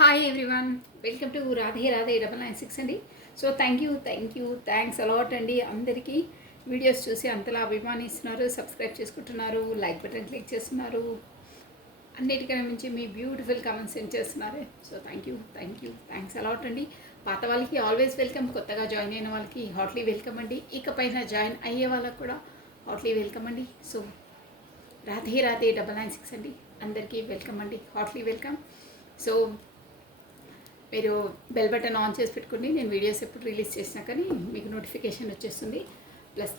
Hi everyone, welcome to Radhe Radhe 996 అండి. So thanks a lot అండి. అందరికీ వీడియోస్ చూసి అంతలా అభిమానిస్తున్నారు, సబ్స్క్రైబ్ చేసుకుంటున్నారు, లైక్ బటన్ క్లిక్ చేస్తున్నారు, అన్నిటికన్నా మించి మీ బ్యూటిఫుల్ కామెంట్స్ సెండ్ చేస్తున్నారు. సో థ్యాంక్స్ అలాట్ అండి. పాత వాళ్ళకి ఆల్వేస్ వెల్కమ్, కొత్తగా జాయిన్ అయిన వాళ్ళకి హాట్లీ వెల్కమ్ అండి. ఇకపైన జాయిన్ అయ్యే వాళ్ళకి కూడా హాట్లీ వెల్కమ్ అండి. సో రాధే రాధే 996 అండి, అందరికీ వెల్కమ్ అండి, హాట్లీ వెల్కమ్. సో మీరు బెల్ బటన్ ఆన్ చేసి పెట్టుకోండి. నేను వీడియోస్ ఎప్పుడు రిలీజ్ చేసినా కానీ మీకు నోటిఫికేషన్ వచ్చేస్తుంది. ప్లస్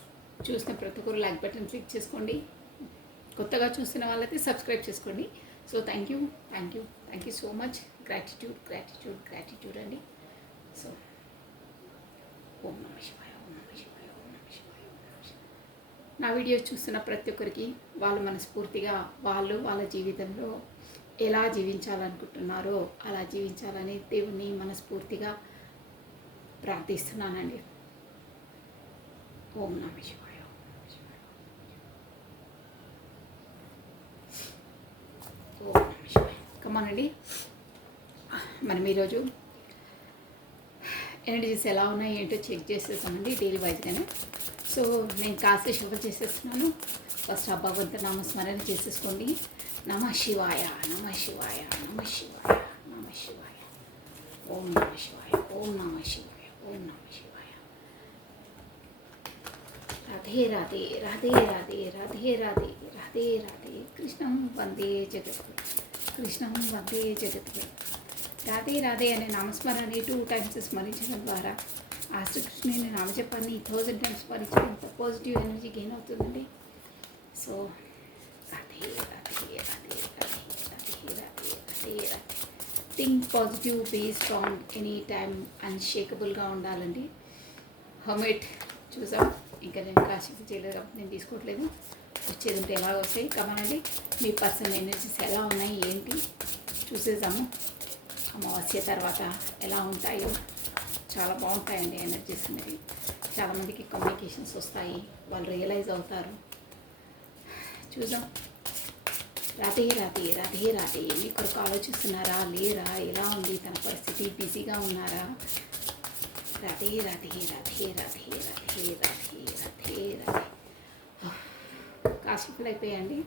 చూసిన ప్రతి ఒక్కరు లైక్ బటన్ క్లిక్ చేసుకోండి. కొత్తగా చూస్తున్న వాళ్ళైతే సబ్స్క్రైబ్ చేసుకోండి. So thank you so much. Gratitude అండి. సో ఓం నమ శివాయ, ఓం నమ శివాయ, ఓం నమ శివాయ, ఓం నమ శివాయ. నా వీడియోస్ చూస్తున్న ప్రతి ఒక్కరికి వాళ్ళు మనస్ఫూర్తిగా వాళ్ళ జీవితంలో ఎలా జీవించాలనుకుంటున్నారో అలా జీవించాలని దేవుణ్ణి మనస్ఫూర్తిగా ప్రార్థిస్తున్నానండి. ఓం నమ శివాయ, ఓం నమ శివాయ, ఓం నమ శివాయ. కమానండి, మనం ఈరోజు ఎనర్జీస్ ఎలా ఉన్నాయి ఏంటో చెక్ చేసేసామండి డైలీ వైజ్గానే. సో నేను కాస్త షఫల్ చేసేస్తున్నాను. ఫస్ట్ ఆ భగవంతు నామస్మరణ చేసేసుకోండి. నమ శివాయ, నమ శివాయ, నమ శివాయ, నమ శివాయ, ఓం నమ శివాయ, ఓం నమ శివాయ, ఓం నమ శివాయ. రాధే రాధే రాధే రాధే రాధే రాధే రాధే రాధే కృష్ణం వందే జగద్గురు, కృష్ణం వందే జగద్గురు. రాధే రాధే అనే నామస్మరణని 2 times స్మరించడం ద్వారా ఆ శ్రీకృష్ణుని నామజపాన్ని 1000 times స్మరించడం పాజిటివ్ ఎనర్జీ గెయిన్ అవుతుందండి. So Radhe Radhe Radhe Radhe Radhe Radhe Radhe Radhe. Think positive, be strong, any time అన్షేకబుల్గా ఉండాలండి. హర్మిట్ చూసాం, ఇంకా నేను కాశీకి చేయలేదు కాబట్టి నేను తీసుకోవట్లేదు. వచ్చేది ఉంటే ఎలా వస్తాయి కమనండి. మీ పర్సనల్ ఎనర్జీస్ ఎలా ఉన్నాయి ఏంటి చూసేద్దాము. అమావాస్య తర్వాత ఎలా ఉంటాయో చాలా బాగుంటాయండి ఎనర్జీస్ అనేవి. చాలామందికి కమ్యూనికేషన్స్ వస్తాయి, వాళ్ళు రియలైజ్ అవుతారు. చూద్దాం. రాధే రాధే రాధే రాధే. మీ కొరకు ఆలోచిస్తున్నారా లేరా, ఎలా ఉంది తన పరిస్థితి, బిజీగా ఉన్నారా? రాధే రాధే రాధే రాధే రాధే రాధే రాధే రాధే. కాశీఫుల్ అయిపోయాయండి.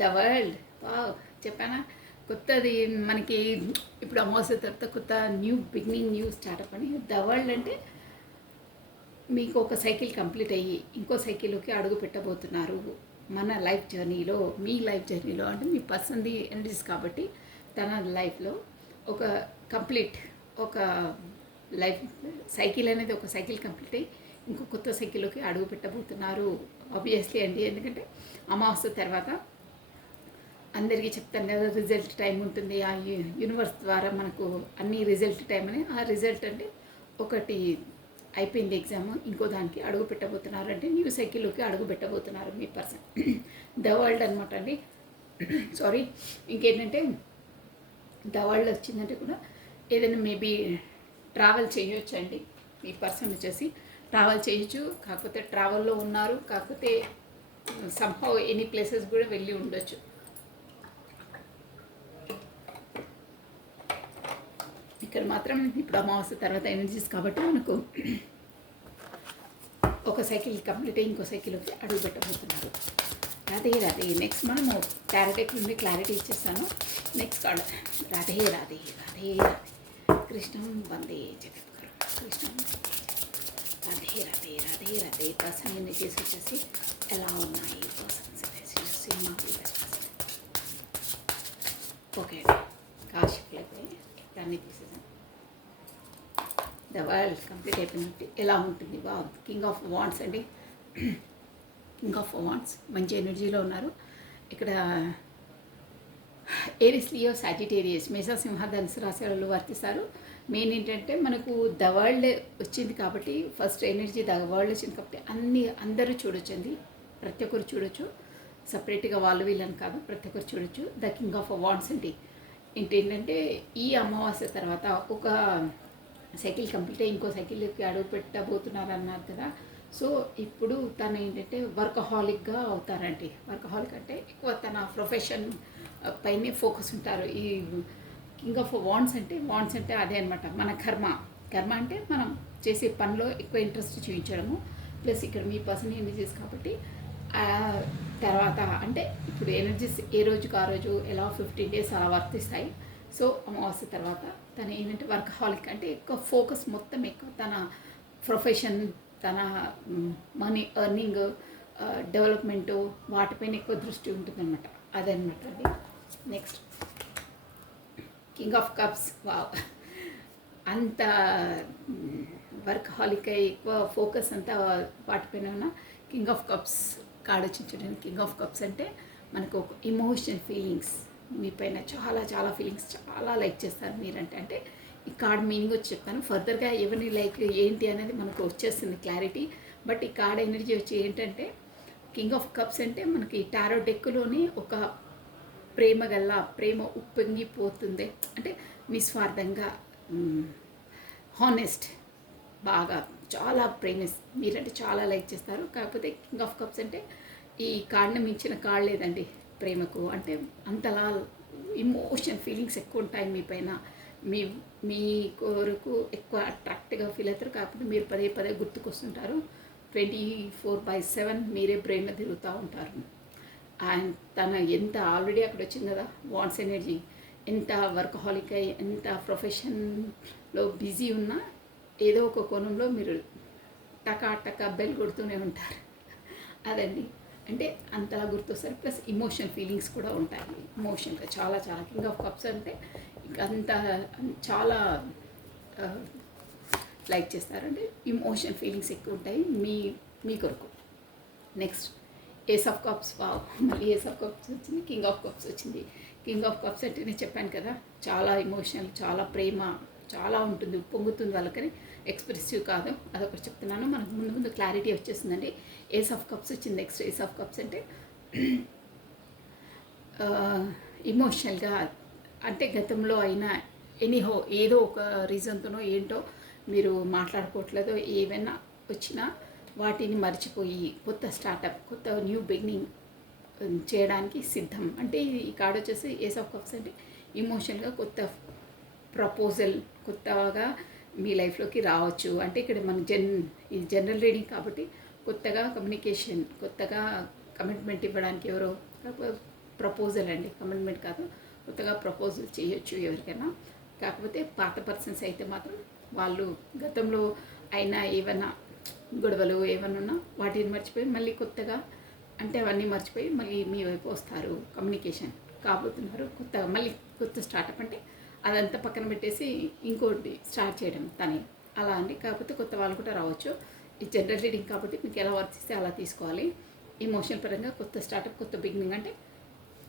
ద వరల్డ్, వావ్, చెప్పానా కొత్తది మనకి ఇప్పుడు అమావాస్య తర్వాత కొత్త న్యూ బిగినింగ్, న్యూ స్టార్ట్అప్ అని. ద వరల్డ్ అంటే మీకు ఒక సైకిల్ కంప్లీట్ అయ్యి ఇంకో సైకిల్లోకి అడుగు పెట్టబోతున్నారు. మన లైఫ్ జర్నీలో, మీ లైఫ్ జర్నీలో అంటే మీ పర్సన్ది ఎనర్జీస్ కాబట్టి తన లైఫ్లో ఒక కంప్లీట్ ఒక లైఫ్ సైకిల్ అనేది ఒక సైకిల్ కంప్లీట్ అయ్యి ఇంకో కొత్త సైకిల్లోకి అడుగు పెట్టబోతున్నారు. ఆబ్వియస్లీ అండి, ఎందుకంటే అమావాస్య తర్వాత అందరికీ చెప్తాను కదా రిజల్ట్ టైం ఉంటుంది. ఆ యూనివర్స్ ద్వారా మనకు అన్ని రిజల్ట్ టైం అని. ఆ రిజల్ట్ అంటే ఒకటి అయిపోయింది ఎగ్జామ్, ఇంకో దానికి అడుగు పెట్టబోతున్నారు, అంటే న్యూ సైకిల్లోకి అడుగు పెట్టబోతున్నారు మీ పర్సన్. ద వరల్డ్ అనమాట అండి. సారీ, ఇంకేంటంటే ద వరల్డ్ వచ్చిందంటే కూడా ఏదైనా మేబీ ట్రావెల్ చేయొచ్చు అండి. మీ పర్సన్ వచ్చేసి ట్రావెల్ చేయొచ్చు, కాకపోతే ట్రావెల్లో ఉన్నారు, కాకపోతే సంహౌ ఎనీ ప్లేసెస్ కూడా వెళ్ళి ఉండొచ్చు. ఇక్కడ మాత్రం ఇప్పుడు అమావాస్య తర్వాత ఎనర్జీస్ కాబట్టి మనకు ఒక సైకిల్ కంప్లీట్ అయ్యి ఇంకో సైకిల్కి అడుగు పెట్టబోతున్నారు. రాధే రాధే. నెక్స్ట్ మనము క్లారిటీ నుండి క్లారిటీ ఇచ్చేస్తాను. నెక్స్ట్ కార్డ్ రాధే రాధే రాధే రాధే కృష్ణం వందే జగద్గురు, కృష్ణం రాధే రాధే రాధే రాధే. పర్సన్ ఎనర్జీస్ వచ్చేసి ఎలా ఉన్నాయి, పర్సన్స్ ఎనర్జీస్ సినిమా ఓకే అండి. కాశీఫుల్ అయిపోయి దాన్ని తీసేసాను. ద వరల్డ్ కంప్లీట్ అయిపోయినట్టు ఎలా ఉంటుంది. వా, కింగ్ ఆఫ్ వాండ్స్ అండి. కింగ్ ఆఫ్ వాండ్స్ మంచి ఎనర్జీలో ఉన్నారు. ఇక్కడ ఏరిస్, లియో, సాజిటేరియస్, మేషసింహ, ధనుసు రాశి వాళ్ళు వర్తిస్తారు. మెయిన్ ఏంటంటే మనకు ద వరల్డ్ వచ్చింది కాబట్టి, ఫస్ట్ ఎనర్జీ ద వరల్డ్ వచ్చింది కాబట్టి అందరూ చూడొచ్చండి. ప్రతి ఒక్కరు చూడొచ్చు, సపరేట్గా వాళ్ళు వీళ్ళని కాదు, ప్రతి ఒక్కరు చూడొచ్చు. ద కింగ్ ఆఫ్ వాండ్స్ అండి. ఏంటంటే ఈ అమావాస్య తర్వాత ఒక సైకిల్ కంప్లీట్ అయ్యి ఇంకో సైకిల్కి అడుగు పెట్టబోతున్నారు అన్నారు కదా. సో ఇప్పుడు తను ఏంటంటే వర్కహాలిక్గా అవుతారండి. వర్కహాలిక్ అంటే ఎక్కువ తన ప్రొఫెషన్ పైనే ఫోకస్ ఉంటారు. ఈ కింగ్ ఆఫ్ వాండ్స్ అంటే అదే అనమాట, మన కర్మ. కర్మ అంటే మనం చేసే పనిలో ఎక్కువ ఇంట్రెస్ట్ చూపించడము. ప్లస్ ఇక్కడ మీ పర్సనల్ ఎనర్జీస్ కాబట్టి తర్వాత అంటే ఇప్పుడు ఎనర్జీస్ ఏ రోజుకి ఆ రోజు ఎలా 15 days అలా వర్తిస్తాయి. సో అమావాస్య తర్వాత తను ఏంటంటే వర్కహాలిక్ అంటే ఎక్కువ ఫోకస్ మొత్తం ఎక్కువ తన ప్రొఫెషన్, తన మనీ ఎర్నింగ్, డెవలప్మెంటు వాటిపైన ఎక్కువ దృష్టి ఉంటుందన్నమాట. అదనమాట అండి. Next king of cups. Wow, అంత వర్కహాలిక్ ఎక్కువ ఫోకస్ అంతా వాటిపైన ఉన్న కింగ్ ఆఫ్ కప్స్ కార్డ్ వచ్చి చూడండి. కింగ్ ఆఫ్ కప్స్ అంటే మనకు ఒక ఇమోషనల్ ఫీలింగ్స్, మీ పైన చాలా చాలా ఫీలింగ్స్ చాలా లైక్ చేస్తారు మీరంటే. అంటే ఈ కార్డ్ మీనింగ్ వచ్చి చెప్తాను, ఫర్దర్గా ఎవరిని లైక్ ఏంటి అనేది మనకు వచ్చేస్తుంది క్లారిటీ. బట్ ఈ కార్డ్ ఎనర్జీ వచ్చి ఏంటంటే కింగ్ ఆఫ్ కప్స్ అంటే మనకి టారో డెక్కులోని ఒక ప్రేమ గల్ల, ప్రేమ ఉప్పొంగిపోతుంది అంటే నిస్వార్థంగా, హానెస్ట్, బాగా చాలా మీరంటే చాలా లైక్ చేస్తారు. కాకపోతే కింగ్ ఆఫ్ కప్స్ అంటే ఈ కార్డ్ని మించిన కార్డ్ లేదండి ప్రేమకు. అంటే అంతలా ఇమోషన్ ఫీలింగ్స్ ఎక్కువ ఉంటాయి మీ పైన. మీ కొరకు ఎక్కువ అట్రాక్ట్గా ఫీల్ అవుతారు. కాకపోతే మీరు పదే పదే గుర్తుకొస్తుంటారు. 24/7 మీరే బ్రెయిన్లో తిరుగుతూ ఉంటారు. అండ్ తన ఎంత ఆల్రెడీ అక్కడ వచ్చింది కదా వాండ్స్ ఎనర్జీ, ఎంత వర్కహాలిక్ అయ్యి ఎంత ప్రొఫెషన్లో బిజీ ఉన్నా ఏదో ఒక కోణంలో మీరు టకా బెల్ కొడుతూనే ఉంటారు. అదండి, అంటే అంతలా గుర్తొస్తారు. ప్లస్ ఇమోషన్ ఫీలింగ్స్ కూడా ఉంటాయి. ఇమోషన్గా చాలా చాలా కింగ్ ఆఫ్ కప్స్ అంటే అంత చాలా లైక్ చేస్తారంటే ఇమోషన్ ఫీలింగ్స్ ఎక్కువ ఉంటాయి మీ కొరకు. Next ace of cups. Wow, మళ్ళీ ఏస్ ఆఫ్ కప్స్ వచ్చింది, కింగ్ ఆఫ్ కప్స్ వచ్చింది. కింగ్ ఆఫ్ కప్స్ అంటే నేను చెప్పాను కదా చాలా ఇమోషనల్, చాలా ప్రేమ చాలా ఉంటుంది, పొంగుతుంది వాళ్ళకని. ఎక్స్ప్రెసివ్ కాదు, అదొకటి చెప్తున్నాను. మనకు ముందు క్లారిటీ వచ్చేస్తుందండి. ఏస్ ఆఫ్ కప్స్ వచ్చింది. నెక్స్ట్ ఏస్ ఆఫ్ కప్స్ అంటే ఇమోషనల్గా అంటే గతంలో అయినా ఎనీహో ఏదో ఒక రీజన్తోనో ఏంటో మీరు మాట్లాడుకోవట్లేదో ఏవైనా వచ్చినా వాటిని మర్చిపోయి కొత్త స్టార్టప్, కొత్త న్యూ బిగినింగ్ చేయడానికి సిద్ధం. అంటే ఈ కార్డ్ వచ్చేసి ఏస్ ఆఫ్ కప్స్ అంటే ఇమోషనల్గా కొత్త ప్రపోజల్ కొత్తగా మీ లైఫ్లోకి రావచ్చు. అంటే ఇక్కడ మన ఇది జనరల్ రీడింగ్ కాబట్టి కొత్తగా కమ్యూనికేషన్, కొత్తగా కమిట్మెంట్ ఇవ్వడానికి ఎవరో ప్రపోజల్ అండి, కమిట్మెంట్ కాదు, కొత్తగా ప్రపోజల్ చేయొచ్చు ఎవరికైనా. కాకపోతే పాత పర్సన్స్ అయితే మాత్రం వాళ్ళు గతంలో అయినా ఏమైనా గొడవలు ఏమైనా ఉన్నా వాటిని మర్చిపోయి మళ్ళీ కొత్తగా, అంటే అవన్నీ మర్చిపోయి మళ్ళీ మీ వైపు వస్తారు, కమ్యూనికేషన్ కాబోతున్నారు. కొత్తగా మళ్ళీ కొత్త స్టార్టప్ అంటే అదంతా పక్కన పెట్టేసి ఇంకోటి స్టార్ట్ చేయడం తనే అలా అండి. కాకపోతే కొత్త వాళ్ళు కూడా రావచ్చు. ఈ జనరల్ రీడింగ్ కాబట్టి మీకు ఎలా వర్తిస్తే అలా తీసుకోవాలి. ఎమోషనల్ పరంగా కొత్త స్టార్టప్, కొత్త బిగినింగ్ అంటే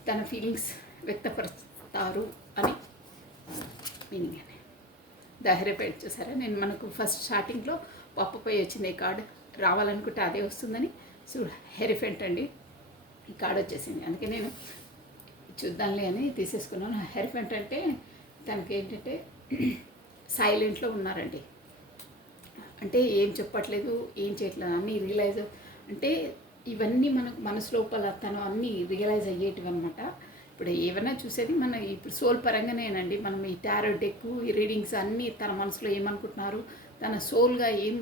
తన ఫీలింగ్స్ వ్యక్తపరుస్తారు అని మీనింగ్ అని. ధైర్యపడి చూసారా, నేను మనకు ఫస్ట్ స్టార్టింగ్లో పప్పుపై వచ్చింది ఈ కార్డు, రావాలనుకుంటే అదే వస్తుందని. సో హెరిఫెంట్ అండి ఈ కార్డు వచ్చేసింది. అందుకే నేను చూద్దాంలే అని తీసేసుకున్నాను. హెరిఫెంట్ అంటే తనకి ఏంటంటే సైలెంట్లో ఉన్నారండి. అంటే ఏం చెప్పట్లేదు, ఏం చేయట్లేదు, అన్నీ రియలైజ్ అంటే ఇవన్నీ మనకు మనసు లోపల తను అన్నీ రియలైజ్ అయ్యేటివి అనమాట. ఇప్పుడు ఏమైనా చూసేది మన ఇప్పుడు సోల్ పరంగానేనండి. మనం ఈ టారో డెక్, ఈ రీడింగ్స్ అన్నీ తన మనసులో ఏమనుకుంటున్నారు, తన సోల్గా ఏం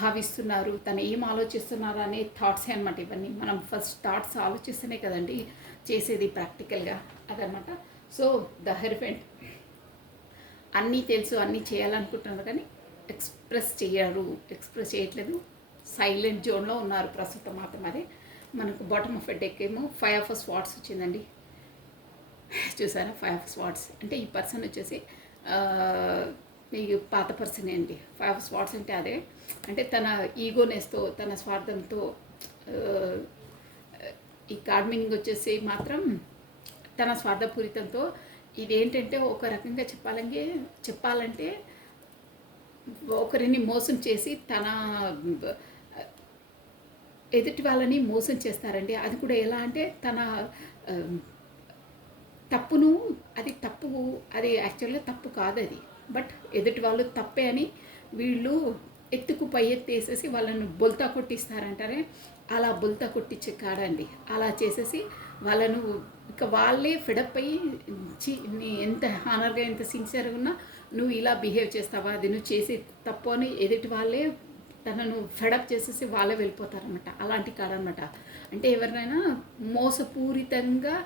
భావిస్తున్నారు, తను ఏం ఆలోచిస్తున్నారు అనే థాట్సే అనమాట. ఇవన్నీ మనం ఫస్ట్ థాట్స్ ఆలోచిస్తేనే కదండి చేసేది ప్రాక్టికల్గా, అదనమాట. సో ద హెరిఫెంట్ అన్నీ తెలుసు, అన్నీ చేయాలనుకుంటున్నారు కానీ ఎక్స్ప్రెస్ చేయట్లేదు, సైలెంట్ జోన్లో ఉన్నారు ప్రస్తుతం మాత్రం. అదే మనకు బాటమ్ ఆఫ్ ఎ డెక్ ఏమో 5 of Swords వచ్చిందండి. చూసారా 5 of Swords అంటే ఈ పర్సన్ వచ్చేసి మీకు పాత పర్సనే అండి. 5 of Swords అంటే అదే, అంటే తన ఈగోనెస్తో, తన స్వార్థంతో, ఈ కార్డ్ మీనింగ్ వచ్చేసి మాత్రం తన స్వార్థపూరితంతో. ఇదేంటంటే ఒక రకంగా చెప్పాలంటే ఒకరిని మోసం చేసి తన ఎదుటి వాళ్ళని మోసం చేస్తారండి. అది కూడా ఎలా అంటే తన తప్పును, అది యాక్చువల్గా తప్పు కాదు అది, బట్ ఎదుటి వాళ్ళు తప్పే అని వీళ్ళు ఎత్తుకు పై ఎత్తేసేసి వాళ్ళను బొల్తా కొట్టిస్తారంటారే, అలా బొల్తా కొట్టించే కాడండి. అలా చేసేసి వాళ్ళను ఇక వాళ్ళే ఫెడప్ అయ్యి నీ ఎంత హానర్గా ఎంత సిన్సియర్గా ఉన్నా నువ్వు ఇలా బిహేవ్ చేస్తావా, అది నువ్వు చేసి తప్పు అని ఎదుటి వాళ్ళే తనను ఫెడప్ చేసేసి వాళ్ళే వెళ్ళిపోతారనమాట. అలాంటి కాడనమాట. అంటే ఎవరినైనా మోసపూరితంగా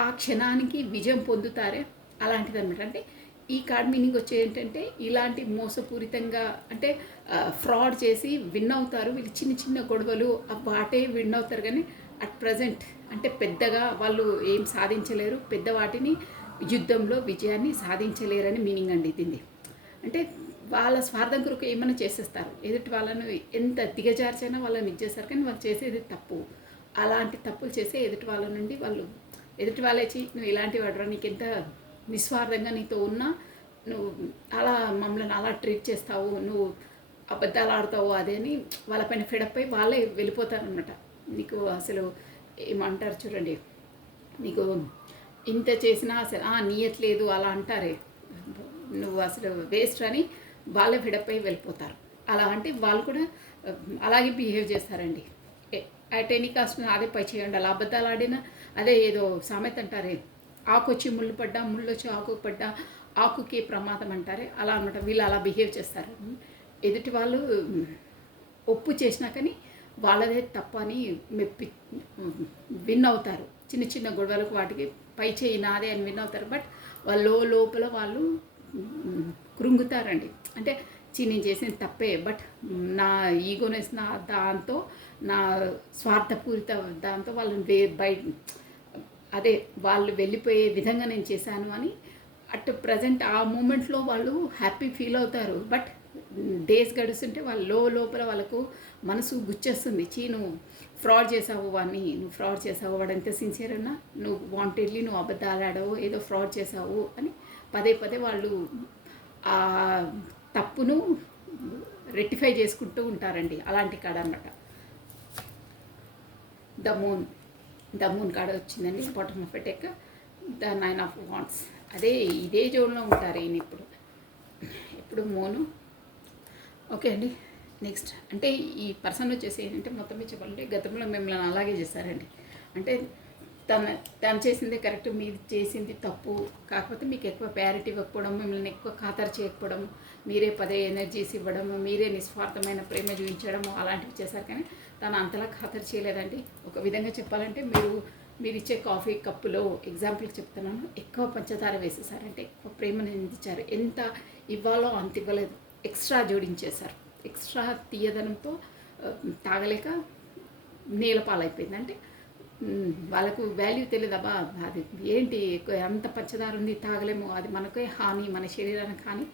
ఆ క్షణానికి విజయం పొందుతారే అలాంటిదనమాట. అంటే ఈ కార్డ్ మీనింగ్ వచ్చే ఏంటంటే ఇలాంటి మోసపూరితంగా అంటే ఫ్రాడ్ చేసి విన్ అవుతారు. వీళ్ళు చిన్న చిన్న గొడవలు వాటే విన్ అవుతారు, కానీ అట్ ప్రజెంట్ అంటే పెద్దగా వాళ్ళు ఏం సాధించలేరు, పెద్ద వాటిని యుద్ధంలో విజయాన్ని సాధించలేరని మీనింగ్ అండి దీన్ని. అంటే వాళ్ళ స్వార్థం కొరకు ఏమైనా చేసేస్తారు, ఎదుటి వాళ్ళను ఎంత దిగజార్చైనా వాళ్ళని ఇచ్చేస్తారు, కానీ వాళ్ళు చేసేది తప్పు. అలాంటి తప్పులు చేసే ఎదుటి వాళ్ళ నుండి వాళ్ళు ఎదుటి వాళ్ళేచి నువ్వు ఇలాంటి వాడరా, నీకెంత నిస్వార్థంగా నీతో ఉన్నా నువ్వు అలా మమ్మల్ని అలా ట్రీట్ చేస్తావు, నువ్వు అబద్ధాలు ఆడతావు అదే అని వాళ్ళపైన ఫెడప్ అయి వాళ్ళే వెళ్ళిపోతారనమాట. నీకు అసలు ఏమంటారు చూడండి, నీకు ఇంత చేసినా అసలు నీయట్లేదు అలా అంటారే, నువ్వు అసలు వేస్ట్ అని వాళ్ళే ఫెడప్ అయి వెళ్ళిపోతారు. అలా అంటే వాళ్ళు కూడా అలాగే బిహేవ్ చేస్తారండి. అట్ ఎనీ కాస్ట్ అదే పై చేయండి. అలా అబద్ధాలు ఆడినా అదే ఏదో సామెత అంటారే, ఆకు వచ్చి ముళ్ళు పడ్డా, ముళ్ళు వచ్చి ఆకు పడ్డా ఆకుకి ప్రమాదం అంటారే, అలా అనమాట. వీళ్ళు అలా బిహేవ్ చేస్తారు. ఎదుటి వాళ్ళు ఒప్పు చేసినా కానీ వాళ్ళదే తప్ప అని విన్ అవుతారు. చిన్న చిన్న గొడవలకు వాటికి పై చేయి నాదే అని విన్ అవుతారు. బట్ వాళ్ళు లోపల వాళ్ళు కృంగుతారండి. అంటే నేను చేసిన తప్పే, బట్ నా ఈగోనెస్ నా దాంతో నా స్వార్థపూరిత దాంతో వాళ్ళని బయట అదే వాళ్ళు వెళ్ళిపోయే విధంగా నేను చేశాను అని అట్ ప్రజెంట్ ఆ మూమెంట్లో వాళ్ళు హ్యాపీ ఫీల్ అవుతారు. బట్ డేస్ గడుస్తుంటే వాళ్ళ లోపల వాళ్ళకు మనసు గుచ్చేస్తుంది. నువ్వు ఫ్రాడ్ చేసావు వాడిని, నువ్వు ఫ్రాడ్ చేసావు, వాడు ఎంత సిన్సియర్ అన్నా నువ్వు వాంటెడ్లీ నువ్వు అబద్ధాలు ఆడావు, ఏదో ఫ్రాడ్ చేసావు అని పదే పదే వాళ్ళు ఆ తప్పును రెక్టిఫై చేసుకుంటూ ఉంటారండి. అలాంటి కాడ అనమాట. ద మూన్ కాడ వచ్చిందండి. Bottom of a tech, the 9 of wands. అదే ఇదే జోన్లో ఉంటారు ఈయన ఇప్పుడు మూను. ఓకే అండి. నెక్స్ట్ అంటే ఈ పర్సన్ వచ్చేసి ఏంటంటే మొత్తం చెప్పాలంటే గతంలో మిమ్మల్ని అలాగే చేశారండి. అంటే తను చేసింది కరెక్ట్, మీరు చేసింది తప్పు. కాకపోతే మీకు ఎక్కువ ప్రయారిటీ ఇవ్వకపోవడం, మిమ్మల్ని ఎక్కువ ఖాతరు చేయకపోవడం, మీరే పదే ఎనర్జీస్ ఇవ్వడం, మీరే నిస్వార్థమైన ప్రేమ చూపించడము అలాంటివి చేశారు. కానీ తను అంతలా ఖాతరు చేయలేదండి. ఒక విధంగా చెప్పాలంటే మీరు ఇచ్చే కాఫీ కప్పులో ఎగ్జాంపుల్కి చెప్తున్నాను, ఎక్కువ పంచదార వేసేసారంటే ఎక్కువ ప్రేమను అందించారు. ఎంత ఇవ్వాలో అంత ఇవ్వలేదు, ఎక్స్ట్రా జోడించేశారు. ఎక్స్ట్రా తీయదనంతో తాగలేక నేల పాలైపోయింది. అంటే వాళ్ళకు వాల్యూ తెలియదబ్బా, అది ఏంటి అంత పంచదార ఉంది తాగలేము, అది మనకే హాని, మన శరీరానికి హాని,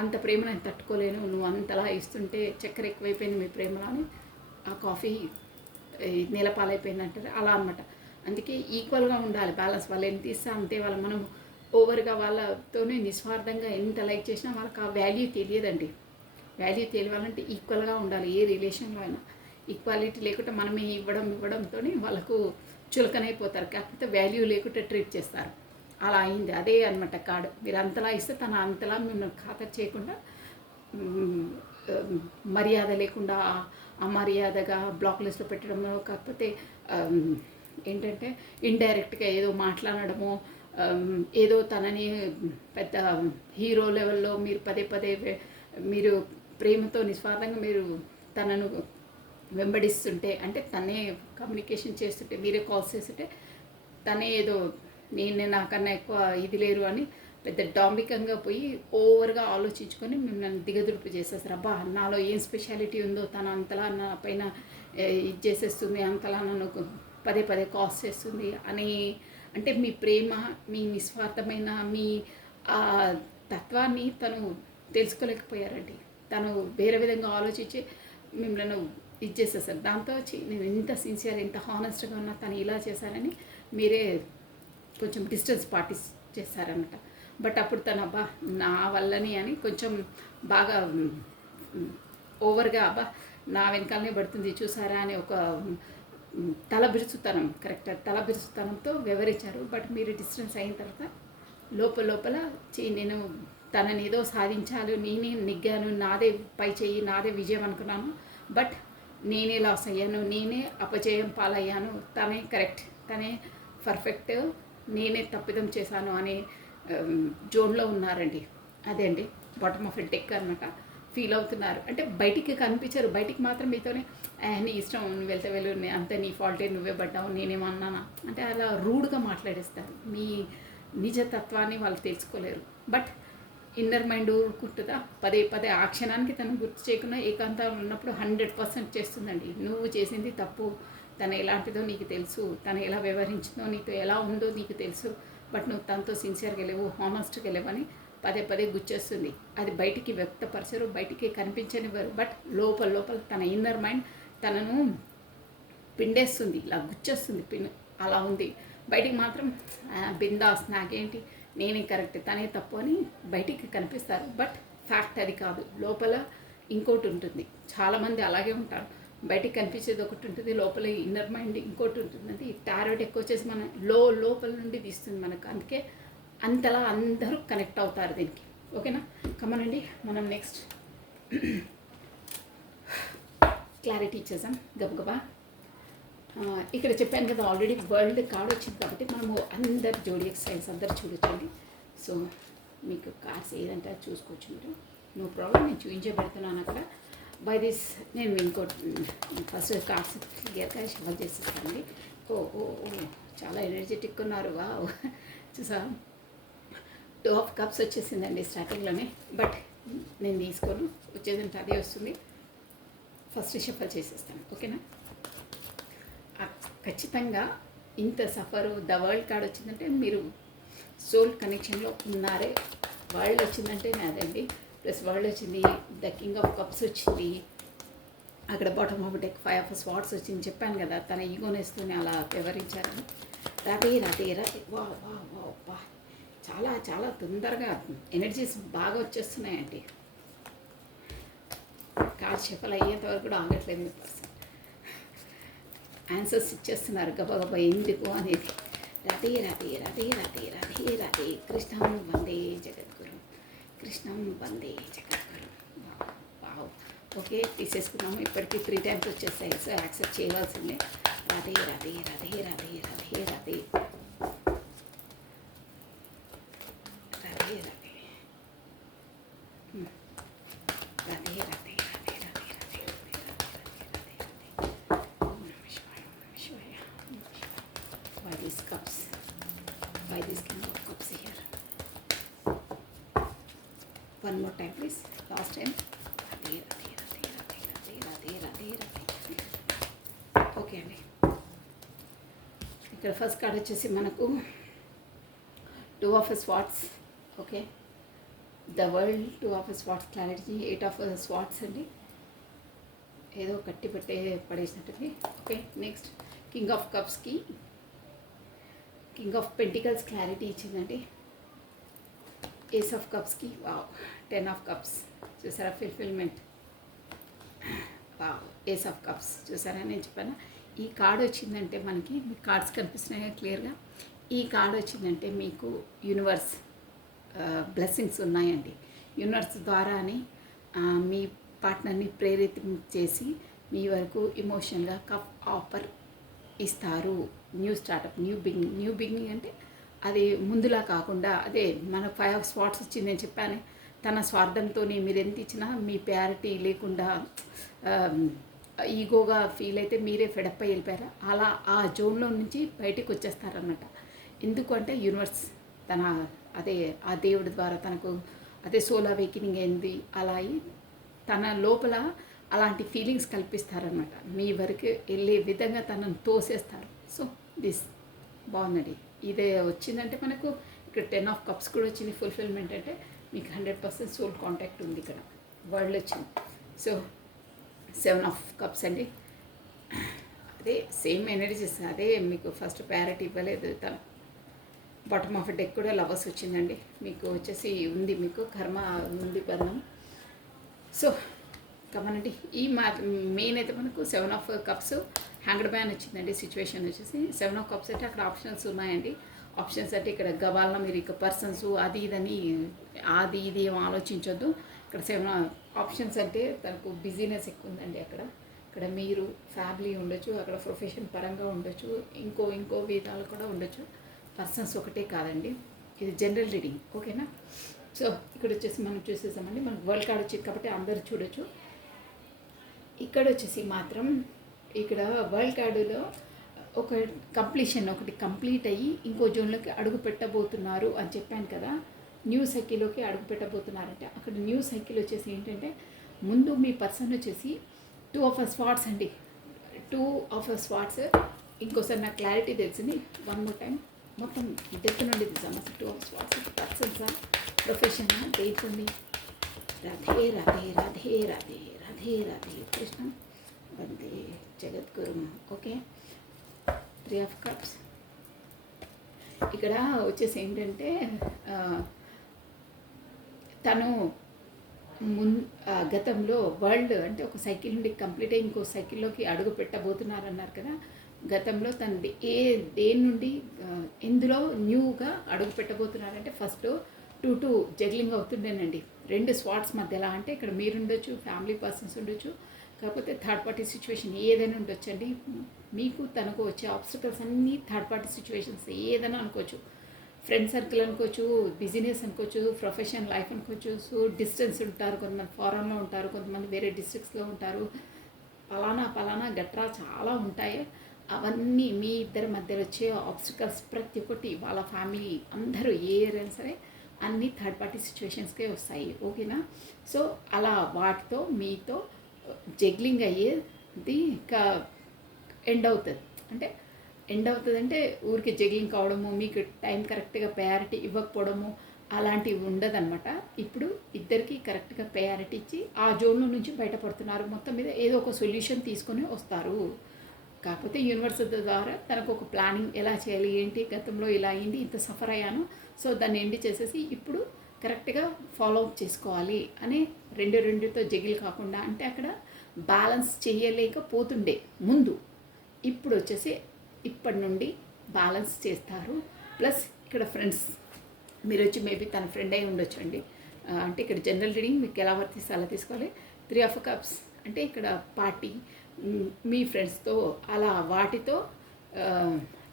అంత ప్రేమ నేను తట్టుకోలేను, నువ్వు అంతలా ఇస్తుంటే చక్కెర ఎక్కువైపోయింది మీ ప్రేమలో అని ఆ కాఫీ నేలపాలైపోయింది అంటారు. అలా అనమాట. అందుకే ఈక్వల్గా ఉండాలి బ్యాలెన్స్. వాళ్ళు ఎంత ఇస్తే అంతే. మనం ఓవర్గా వాళ్ళతోనే నిస్వార్థంగా ఎంత లైక్ చేసినా వాళ్ళకి ఆ వాల్యూ తెలియదండి. వాల్యూ తెలియాలంటే ఈక్వల్గా ఉండాలి. ఏ రిలేషన్లో అయినా ఈక్వాలిటీ లేకుండా మనమే ఇవ్వడంతో వాళ్ళకు చులకనైపోతారు. కాకపోతే వాల్యూ లేకుండా ట్రీట్ చేస్తారు. అలా అయింది. అదే అనమాట కార్డు. మీరు అంతలా ఇస్తే తను అంతలా మిమ్మల్ని ఖాతరు చేయకుండా, మర్యాద లేకుండా అమర్యాదగా బ్లాక్ లిస్ట్లో పెట్టడమో, కాకపోతే ఏంటంటే ఇండైరెక్ట్గా ఏదో మాట్లాడడమో, ఏదో తనని పెద్ద హీరో లెవెల్లో మీరు పదే పదే మీరు ప్రేమతో నిస్వార్థంగా మీరు తనను వెంబడిస్తుంటే, అంటే తనే కమ్యూనికేషన్ చేస్తుంటే, మీరే కాల్స్ చేస్తుంటే తనే ఏదో నాకన్నా ఎక్కువ ఇది లేరు అని పెద్ద డాంబికంగా పోయి ఓవర్గా ఆలోచించుకొని మిమ్మల్ని దిగదుడుపు చేసేస్తారు. అబ్బా నాలో ఏం స్పెషాలిటీ ఉందో, తను అంతలా నా పైన ఇది చేసేస్తుంది, అంతలా నన్ను పదే పదే కాల్స్ చేస్తుంది అని. అంటే మీ ప్రేమ, మీ నిస్వార్థమైన మీ తత్వాన్ని తను తెలుసుకోలేకపోయారండి. తను వేరే విధంగా ఆలోచించి మిమ్మల్ని ఇది చేసేసారు. దాంతో నేను ఎంత సిన్సియర్, ఎంత హానెస్ట్గా ఉన్నా తను ఇలా చేశారని మీరే కొంచెం డిస్టెన్స్ చేశారనమాట. బట్ అప్పుడు తను అబ్బా నా వల్లని అని కొంచెం బాగా ఓవర్గా అబ్బా నా వెనకాలనే పడుతుంది చూసారా అని ఒక తలబిరుచుతనం, కరెక్ట్ తలబిరుచుతనంతో వివరించారు. బట్ మీరు డిస్టెన్స్ అయిన తర్వాత లోపల నేను తనని ఏదో సాధించాలి, నేనే నెగ్గాను, నాదే పై చెయ్యి, నాదే విజయం అనుకున్నాను. బట్ నేనే లాస్ అయ్యాను, నేనే అపజయం పాలయ్యాను, తనే కరెక్ట్, తనే పర్ఫెక్ట్, నేనే తప్పిదం చేశాను అనే జోన్లో ఉన్నారండి. అదే అండి బాటమ్ ఆఫ్ ఎ డెక్ అనమాట. ఫీల్ అవుతున్నారు అంటే బయటికి కనిపించరు, బయటికి మాత్రం మీతోనే నీ ఇష్టం, నువ్వు వెళ్తే వెళ్ళు, అంతే నీ ఫాల్టే, నువ్వే పడ్డావు, నేనేమన్నానా అంటే అలా రూడ్గా మాట్లాడేస్తారు. మీ నిజతత్వాన్ని వాళ్ళు తెలుసుకోలేరు. బట్ ఇన్నర్ మైండ్ ఊరుకుంటుందా? పదే పదే ఆ క్షణానికి తను గుర్తు చేయకుండా ఏకాంతంలో ఉన్నప్పుడు 100% చేస్తుందండి. నువ్వు చేసింది తప్పు, తను ఎలాంటిదో నీకు తెలుసు, తను ఎలా వ్యవహరించిందో, నీతో ఎలా ఉందో నీకు తెలుసు, బట్ నువ్వు తనతో సిన్సియర్గా లేవు, హానెస్ట్గా లేవని పదే పదే గుచ్చేస్తుంది. అది బయటికి వ్యక్తపరచరు, బయటికి కనిపించనివ్వరు. బట్ లోపల లోపల తన ఇన్నర్ మైండ్ తనను పిండేస్తుంది, ఇలా గుచ్చేస్తుంది, అలా ఉంది. బయటికి మాత్రం బిందాస్, నాకేంటి, నేనే కరెక్ట్, తనే తప్పు అని బయటికి కనిపిస్తారు. బట్ ఫ్యాక్ట్ అది కాదు, లోపల ఇంకోటి ఉంటుంది. చాలామంది అలాగే ఉంటారు, బయటికి కనిపించేది ఒకటి ఉంటుంది, లోపల ఇన్నర్ మైండ్ ఇంకోటి ఉంటుంది. అది టారోట్ ఎక్కువ వచ్చేసి మన లోపల నుండి తీస్తుంది మనకు. అందుకే అంతలా అందరూ కనెక్ట్ అవుతారు దీనికి. ఓకేనా, కమనండి మనం నెక్స్ట్ క్లారిటీ ఇచ్చేసాం గబగబా. ఇక్కడ చెప్పాను కదా ఆల్రెడీ వరల్డ్ కార్డ్ వచ్చింది కాబట్టి మనము అందరు జోడియక్ సైన్స్ అందరు చూడొచ్చండి. సో మీకు కార్డ్స్ ఏదంటే చూసుకోవచ్చు మీరు, నో ప్రాబ్లం. నేను చూపించబెడుతున్నాను అక్కడ. బై దిస్ నేను ఇంకోటి ఫస్ట్ కార్డ్స్ క్లియర్గా షఫల్ చేసేస్తానండి. ఓ ఓ ఓ చాలా ఎనర్జెటిక్ ఉన్నారు. వా చూసా 2 ఆఫ్ కప్స్ వచ్చేసిందండి స్టార్టింగ్లోనే. బట్ నేను తీసుకోను, వచ్చేదంటే అదే వస్తుంది. ఫస్ట్ షఫల్ చేసేస్తాను. ఓకేనా, ఖచ్చితంగా ఇంత సఫరు ద వరల్డ్ కార్డ్ వచ్చిందంటే మీరు సోల్ కనెక్షన్లో ఉన్నారే. వరల్డ్ వచ్చిందంటే అదండి. ప్లస్ వరల్డ్ వచ్చింది, ద కింగ్ ఆఫ్ కప్స్ వచ్చింది, అక్కడ bottom of deck 5 of swords వచ్చింది. చెప్పాను కదా తన ఈగోనేస్తూనే అలా వివరించారని. రాతే రాతే రాతే వా వా వా వా చాలా చాలా తొందరగా ఎనర్జీస్ బాగా వచ్చేస్తున్నాయండి. కార్డ్ షఫల్ అయ్యేంత వరకు కూడా ఆగట్లేదు మీ పర్సన్. ఆన్సర్స్ ఇచ్చేస్తున్నారు గబగబా ఎందుకు అనేది. రథే రథే రథే రథే రథే రథే కృష్ణం వందే జగద్గురు, కృష్ణం వందే జగద్గురు. వావ్, ఓకే తీసేసుకున్నాము. ఇప్పటికీ 3 టైమ్స్ వచ్చేస్తాయి. సో యాక్సెప్ట్ చేయవలసిందే. రథే Radhe Radhe Radhe Radhe Radhe Radhe Radhe Radhe రథే. These cups, by this king of cups here. One more time please, last time. Radhe radhe radhe radhe radhe radhe radhe. Okay అండి, ఇక్కడ ఫస్ట్ కార్డ్ వచ్చేసి మనకు 2 of swords. Okay, the world 2 of swords clarity, 8 of swords అండి. ఏదో కట్టి పెట్టే పడేసినట్టుంది. Okay, next king of కప్స్కి కింగ్ ఆఫ్ పెంటికల్స్ క్లారిటీ ఇచ్చిందండి. ఏస్ ఆఫ్ కప్స్కి వావ్ 10 ఆఫ్ కప్స్ చూసారా, fulfilment. Wow, ace of cups చూసారా, నేను చెప్పాను ఈ కార్డ్ వచ్చిందంటే మనకి, మీకు కార్డ్స్ కనిపిస్తున్నాయి క్లియర్గా. ఈ కార్డ్ వచ్చిందంటే మీకు యూనివర్స్ బ్లెస్సింగ్స్ ఉన్నాయండి. యూనివర్స్ ద్వారానే మీ పార్ట్నర్ని ప్రేరితం చేసి మీ వరకు ఇమోషనల్గా కప్ ఆఫర్ ఇస్తారు. న్యూ స్టార్టప్, న్యూ బిగినింగ్ అంటే అది ముందులా కాకుండా, అదే మనకు 5 ఆఫ్ స్వార్డ్స్ వచ్చింది నేను చెప్పాను. తన స్వార్థంతోనే మీరు ఎంత ఇచ్చినా మీ ప్యారిటీ లేకుండా ఈగోగా ఫీల్ అయితే మీరే ఫెడప్ అయి వెళ్ళిపోయారా, అలా ఆ జోన్లో నుంచి బయటికి వచ్చేస్తారన్నమాట. ఎందుకంటే యూనివర్స్ తన అదే ఆ దేవుడి ద్వారా తనకు అదే సోల్ అవేకినింగ్ అయింది. అలా తన లోపల అలాంటి ఫీలింగ్స్ కల్పిస్తారనమాట. మీ వరకు వెళ్ళే విధంగా తనను తోసేస్తారు. సో దిస్ బాగుందండి. ఇదే వచ్చిందంటే మనకు ఇక్కడ 10 ఆఫ్ కప్స్ కూడా వచ్చింది. ఫుల్ఫిల్మెంట్ అంటే మీకు 100% సోల్ కాంటాక్ట్ ఉంది ఇక్కడ. వరల్డ్ వచ్చింది. సో 7 ఆఫ్ కప్స్ అండి, అదే సేమ్ ఎనర్జీస్, అదే మీకు ఫస్ట్ ప్రయారిటీ ఇవ్వలేదు తను. బాటమ్ ఆఫ్ డెక్ కూడా లవర్స్ వచ్చిందండి. మీకు వచ్చేసి ఉంది, మీకు కర్మ ఉంది బంధం. సో కమనండి, ఈ మెయిన్ అయితే మనకు 7 ఆఫ్ కప్స్ హ్యాంగ్డ్ మ్యాన్ వచ్చిందండి. సిచ్యువేషన్ వచ్చేసి 7 ఆఫ్ కప్స్ అంటే అక్కడ ఆప్షనల్స్ ఉన్నాయండి. ఆప్షన్స్ అంటే ఇక్కడ గవాలన మీరు ఇక పర్సన్స్ అది ఇదని అది ఇది ఏం ఆలోచించొద్దు. ఇక్కడ 7 ఆప్షన్స్ అంటే తనకు బిజీనెస్ ఎక్కువ ఉందండి అక్కడ. ఇక్కడ మీరు ఫ్యామిలీ ఉండొచ్చు, అక్కడ ప్రొఫెషన్ పరంగా ఉండొచ్చు, ఇంకో విధాలు కూడా ఉండొచ్చు. పర్సన్స్ ఒకటే కాదండి, ఇది జనరల్ రీడింగ్, ఓకేనా. సో ఇక్కడ వచ్చేసి మనం చూసేసామండి, మనకు వరల్డ్ కార్డ్ వచ్చింది కాబట్టి అందరూ చూడొచ్చు. ఇక్కడ వచ్చేసి మాత్రం ఇక్కడ వరల్డ్ కార్డులో ఒక కంప్లీషన్ ఒకటి కంప్లీట్ అయ్యి ఇంకో జోన్లోకి అడుగు పెట్టబోతున్నారు అని చెప్పాను కదా. న్యూ సైకిల్లోకి అడుగు పెట్టబోతున్నారంటే అక్కడ న్యూ సైకిల్ వచ్చేసి ఏంటంటే ముందు మీ పర్సన్ వచ్చేసి 2 ఆఫ్ స్వాట్స్ అండి. 2 ఆఫ్ స్వాట్స్. ఇంకోసారి నాకు క్లారిటీ తెలిసింది, 1 మోర్ టైం. మొత్తం డెత్ నుండి తీసాము అసలు 2 ఆఫ్ స్వాట్స్. పర్సన్సా, ప్రొఫెషనా, దేశండి. రాధే రాధే రాధే రాధే రాధే రాధే కృష్ణ వందే జగద్గురు. Okay, 3 of cups. ఇక్కడ వచ్చేసి ఏంటంటే తను గతంలో వరల్డ్ అంటే ఒక సైకిల్ నుండి కంప్లీట్ అయ్యి ఇంకో సైకిల్లోకి అడుగు పెట్టబోతున్నారన్నారు కదా. గతంలో తను దేని నుండి ఎందులో న్యూగా అడుగు పెట్టబోతున్నారంటే ఫస్ట్ 2 జగ్లింగ్ అవుతుండేనండి 2 స్వాట్స్ మధ్యలో. అంటే ఇక్కడ మీరు ఉండొచ్చు, ఫ్యామిలీ పర్సన్స్ ఉండొచ్చు, కాకపోతే థర్డ్ పార్టీ సిచ్యువేషన్ ఏదైనా ఉండొచ్చు అండి. మీకు తనకు వచ్చే ఆబ్స్టికల్స్ అన్నీ థర్డ్ పార్టీ సిచ్యువేషన్స్ ఏదైనా అనుకోవచ్చు. ఫ్రెండ్ సర్కిల్ అనుకోవచ్చు, బిజినెస్ అనుకోవచ్చు, ప్రొఫెషన్ లైఫ్ అనుకోవచ్చు. సో డిస్టెన్స్ ఉంటారు, కొంతమంది ఫారెన్లో ఉంటారు, కొంతమంది వేరే డిస్ట్రిక్ట్స్లో ఉంటారు. పలానా గట్రా చాలా ఉంటాయి. అవన్నీ మీ ఇద్దరి మధ్యలో వచ్చే ఆబ్స్టికల్స్ ప్రతి ఒక్కటి వాళ్ళ ఫ్యామిలీ అందరూ ఏ ఏరైనా సరే అన్నీ థర్డ్ పార్టీ సిచ్యువేషన్స్కే వస్తాయి, ఓకేనా. సో అలా వాటితో మీతో జగ్లింగ్ అయ్యేది ఇంకా ఎండ్ అవుతుంది. అంటే ఊరికి జగ్లింగ్ కావడము, మీకు టైం కరెక్ట్గా ప్రయారిటీ ఇవ్వకపోవడము అలాంటివి ఉండదన్నమాట. ఇప్పుడు ఇద్దరికి కరెక్ట్గా ప్రయారిటీ ఇచ్చి ఆ జోన్లో నుంచి బయటపడుతున్నారు. మొత్తం మీద ఏదో ఒక సొల్యూషన్ తీసుకొని వస్తారు. కాకపోతే యూనివర్స్ ద్వారా తనకు ఒక ప్లానింగ్ ఎలా చేయాలి, ఏంటి, గతంలో ఇలా అయింది, ఇంత సఫర్ అయ్యాను, సో దాన్ని ఎండ్ చేసేసి ఇప్పుడు కరెక్ట్గా ఫాలో అప్ చేసుకోవాలి అనే రెండుతో జగిల్ కాకుండా, అంటే అక్కడ బ్యాలెన్స్ చేయలేకపోతుండే ముందు, ఇప్పుడు వచ్చేసి ఇప్పటి నుండి బ్యాలెన్స్ చేస్తారు. ప్లస్ ఇక్కడ ఫ్రెండ్స్ మీరు వచ్చి మేబీ తన ఫ్రెండ్ అయి ఉండొచ్చు అండి. అంటే ఇక్కడ జనరల్ రీడింగ్ మీకు ఎలా వర్తిస్తే అలా తీసుకోవాలి. 3 ఆఫ్ కప్స్ అంటే ఇక్కడ పార్టీ మీ ఫ్రెండ్స్తో అలా వాటితో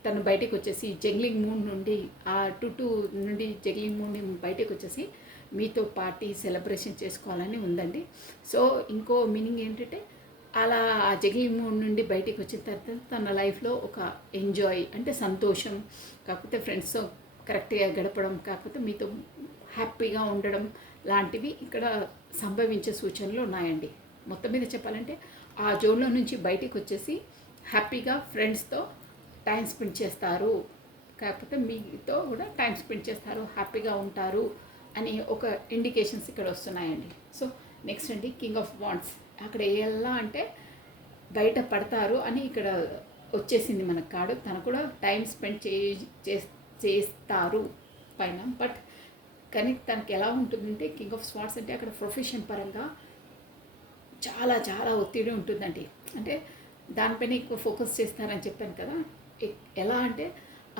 తను బయటకు వచ్చేసి జగ్లింగ్ మూడ్ నుండి ఆ 2 నుండి జగ్లింగ్ మూడ్ నుండి బయటకు వచ్చేసి మీతో పార్టీ సెలబ్రేషన్ చేసుకోవాలని ఉందండి. సో ఇంకో మీనింగ్ ఏంటంటే అలా ఆ జగ్లింగ్ మూడ్ నుండి బయటకు వచ్చిన తర్వాత తన లైఫ్లో ఒక ఎంజాయ్ అంటే సంతోషం, కాకపోతే ఫ్రెండ్స్తో కరెక్ట్గా గడపడం, కాకపోతే మీతో హ్యాపీగా ఉండడం లాంటివి ఇక్కడ సంభవించే సూచనలు ఉన్నాయండి. మొత్తం మీద చెప్పాలంటే ఆ జోన్లో నుంచి బయటికి వచ్చేసి హ్యాపీగా ఫ్రెండ్స్తో టైం స్పెండ్ చేస్తారు, కాకపోతే మీతో కూడా టైం స్పెండ్ చేస్తారు, హ్యాపీగా ఉంటారు అని ఒక ఇండికేషన్స్ ఇక్కడ వస్తున్నాయండి. సో నెక్స్ట్ అండి కింగ్ ఆఫ్ వాండ్స్. అక్కడ ఎలా అంటే బయట పడతారు అని ఇక్కడ వచ్చేసింది మనకు కార్డు. తను కూడా టైం స్పెండ్ చేస్తారు పైన. బట్ కానీ తనకి ఎలా ఉంటుందంటే కింగ్ ఆఫ్ స్వార్డ్స్ అంటే అక్కడ ప్రొఫెషన్ పరంగా చాలా చాలా ఒత్తిడి ఉంటుందండి. అంటే దానిపైన ఎక్కువ ఫోకస్ చేస్తారని చెప్పాను కదా. ఎలా అంటే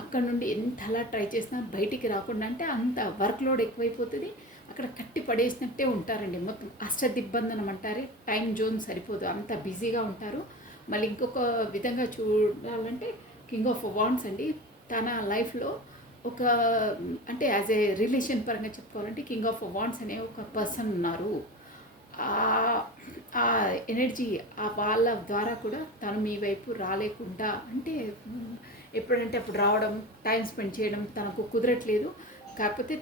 అక్కడ నుండి ఎంతలా ట్రై చేసినా బయటికి రాకుండా, అంటే అంత వర్క్ లోడ్ ఎక్కువైపోతుంది, అక్కడ కట్టి పడేసినట్టే ఉంటారండి. మొత్తం అష్టదిబ్బందనం అంటారే, టైం జోన్ సరిపోదు, అంత బిజీగా ఉంటారు. మళ్ళీ ఇంకొక విధంగా చూడాలంటే కింగ్ ఆఫ్ వాండ్స్ అండి తన లైఫ్లో ఒక అంటే యాజ్ ఏ రిలేషన్ పరంగా చెప్పుకోవాలంటే కింగ్ ఆఫ్ వాండ్స్ అనే ఒక పర్సన్ ఉన్నారు. ఆ ఎనర్జీ వాళ్ళ ద్వారా కూడా తను మీ వైపు రాలేకుండా, అంటే ఎప్పుడంటే అప్పుడు రావడం, టైం స్పెండ్ చేయడం తనకు కుదరట్లేదు. కాకపోతే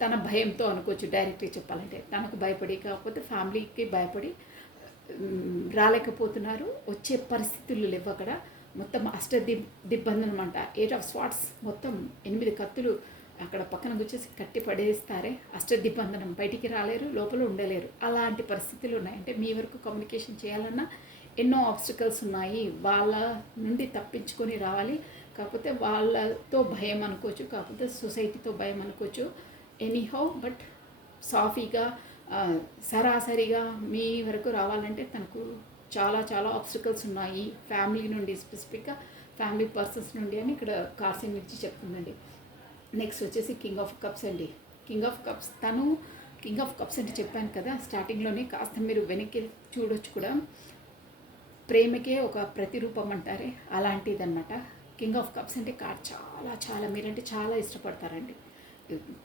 తన భయంతో అనుకోవచ్చు, డైరెక్ట్గా చెప్పాలంటే తనకు భయపడి, కాకపోతే ఫ్యామిలీకి భయపడి రాలేకపోతున్నారు. వచ్చే పరిస్థితులు లేవు అక్కడ. మొత్తం దిబ్బందనం అంట. 8 ఆఫ్ స్వార్డ్స్ మొత్తం 8 కత్తులు అక్కడ పక్కన వచ్చేసి కట్టి పడేస్తారే. దిబ్బందనం, బయటికి రాలేరు, లోపల ఉండలేరు, అలాంటి పరిస్థితులు ఉన్నాయి. అంటే మీ వరకు కమ్యూనికేషన్ చేయాలన్నా ఎన్నో ఆబ్స్టికల్స్ ఉన్నాయి, వాళ్ళ నుండి తప్పించుకొని రావాలి. కాకపోతే వాళ్ళతో భయం అనుకోవచ్చు, కాకపోతే సొసైటీతో భయం అనుకోవచ్చు, ఎనీహౌ. బట్ సాఫీగా సరాసరిగా మీ వరకు రావాలంటే తనకు చాలా చాలా ఆబ్స్టికల్స్ ఉన్నాయి. ఫ్యామిలీ నుండి స్పెసిఫిక్గా ఫ్యామిలీ పర్సన్స్ నుండి అని ఇక్కడ కార్డ్స్ ఎనర్జీ చెప్తుందండి. నెక్స్ట్ వచ్చేసి కింగ్ ఆఫ్ కప్స్ అండి. కింగ్ ఆఫ్ కప్స్ తను కింగ్ ఆఫ్ కప్స్ అంటే చెప్పాను కదా స్టార్టింగ్లోనే, కాస్త మీరు వెనక్కి చూడొచ్చు కూడా. ప్రేమకే ఒక ప్రతిరూపం అంటారే అలాంటిదన్నమాట. కింగ్ ఆఫ్ కప్స్ అంటే కార్డ్ చాలా చాలా మీరంటే చాలా ఇష్టపడతారండి.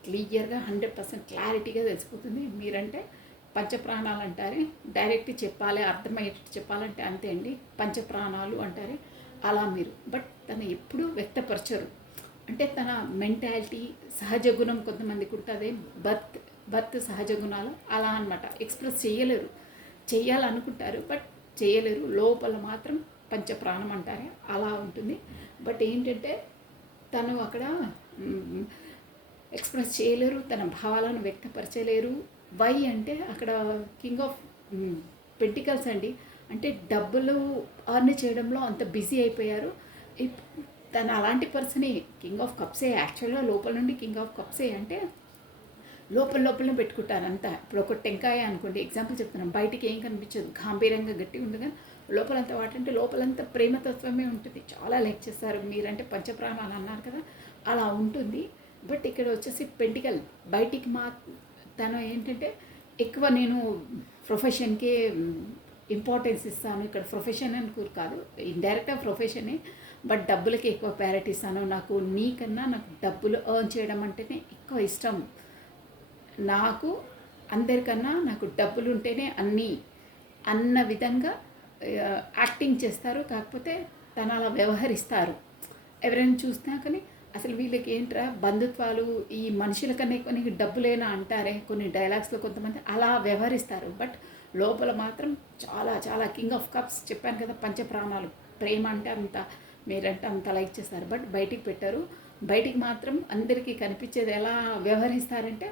క్లియర్గా 100% క్లారిటీగా తెలిసిపోతుంది. మీరంటే పంచప్రాణాలు అంటారే, డైరెక్ట్ చెప్పాలి, అర్థమయ్యేటట్టు చెప్పాలంటే అంతే అండి, పంచప్రాణాలు అంటారే అలా మీరు. బట్ తను ఎప్పుడూ వ్యక్తపరచరు. అంటే తన మెంటాలిటీ, సహజ గుణం కొంతమందికి ఉంటుంది, బర్త్ సహజ గుణాలు అలా అనమాట. ఎక్స్ప్రెస్ చేయలేరు, చేయాలనుకుంటారు బట్ చేయలేరు. లోపల మాత్రం పంచప్రాణం అంటారే అలా ఉంటుంది. బట్ ఏంటంటే తను అక్కడ ఎక్స్ప్రెస్ చేయలేరు, తన భావాలను వ్యక్తపరచలేరు. వై అంటే అక్కడ కింగ్ ఆఫ్ పెంటికల్స్ అండి. అంటే డబ్బులు అర్న్ చేయడంలో అంత బిజీ అయిపోయారు. తను అలాంటి పర్సనే. కింగ్ ఆఫ్ కప్సే యాక్చువల్గా, లోపల నుండి కింగ్ ఆఫ్ కప్సే. అంటే లోపలనే పెట్టుకుంటారు అంతా. ఇప్పుడు ఒక టెంకాయ అనుకోండి, ఎగ్జాంపుల్ చెప్తున్నాను, బయటికి ఏం కనిపించదు, గాంభీర్యంగా గట్టి ఉండగా లోపలంతా వాటంటే లోపలంతా ప్రేమతత్వమే ఉంటుంది. చాలా లైక్ చేస్తారు. మీరంటే పంచప్రాణాలు అన్నారు కదా అలా ఉంటుంది. బట్ ఇక్కడ వచ్చేసి పెంటికల్ బయటికి తను ఏంటంటే ఎక్కువ నేను ప్రొఫెషన్కే ఇంపార్టెన్స్ ఇస్తాను. ఇక్కడ ప్రొఫెషన్ అనుకోరు కాదు, ఇండైరెక్ట్గా ప్రొఫెషనే, బట్ డబ్బులకి ఎక్కువ ప్రయారిటీ ఇస్తాను. నాకు నీకన్నా నాకు డబ్బులు ఎర్న్ చేయడం అంటేనే ఎక్కువ ఇష్టం. నాకు అందరికన్నా నాకు డబ్బులు ఉంటేనే అన్నీ అన్న విధంగా యాక్టింగ్ చేస్తారు. కాకపోతే తను అలా వ్యవహరిస్తారు. ఎవరైనా చూసినా కానీ అసలు వీళ్ళకి ఏంట్రా బంధుత్వాలు, ఈ మనుషుల కన్నా కొన్ని డబ్బులేనా అంటారే కొన్ని డైలాగ్స్లో కొంతమంది అలా వ్యవహరిస్తారు. బట్ లోపల మాత్రం చాలా చాలా కింగ్ ఆఫ్ కప్స్ చెప్పాను కదా, పంచప్రాణాలు. ప్రేమ అంటే అంత మీరంటే అంత లైక్ చేస్తారు. బట్ బయటికి పెట్టారు. బయటికి మాత్రం అందరికీ కనిపించేది ఎలా వ్యవహరిస్తారంటే,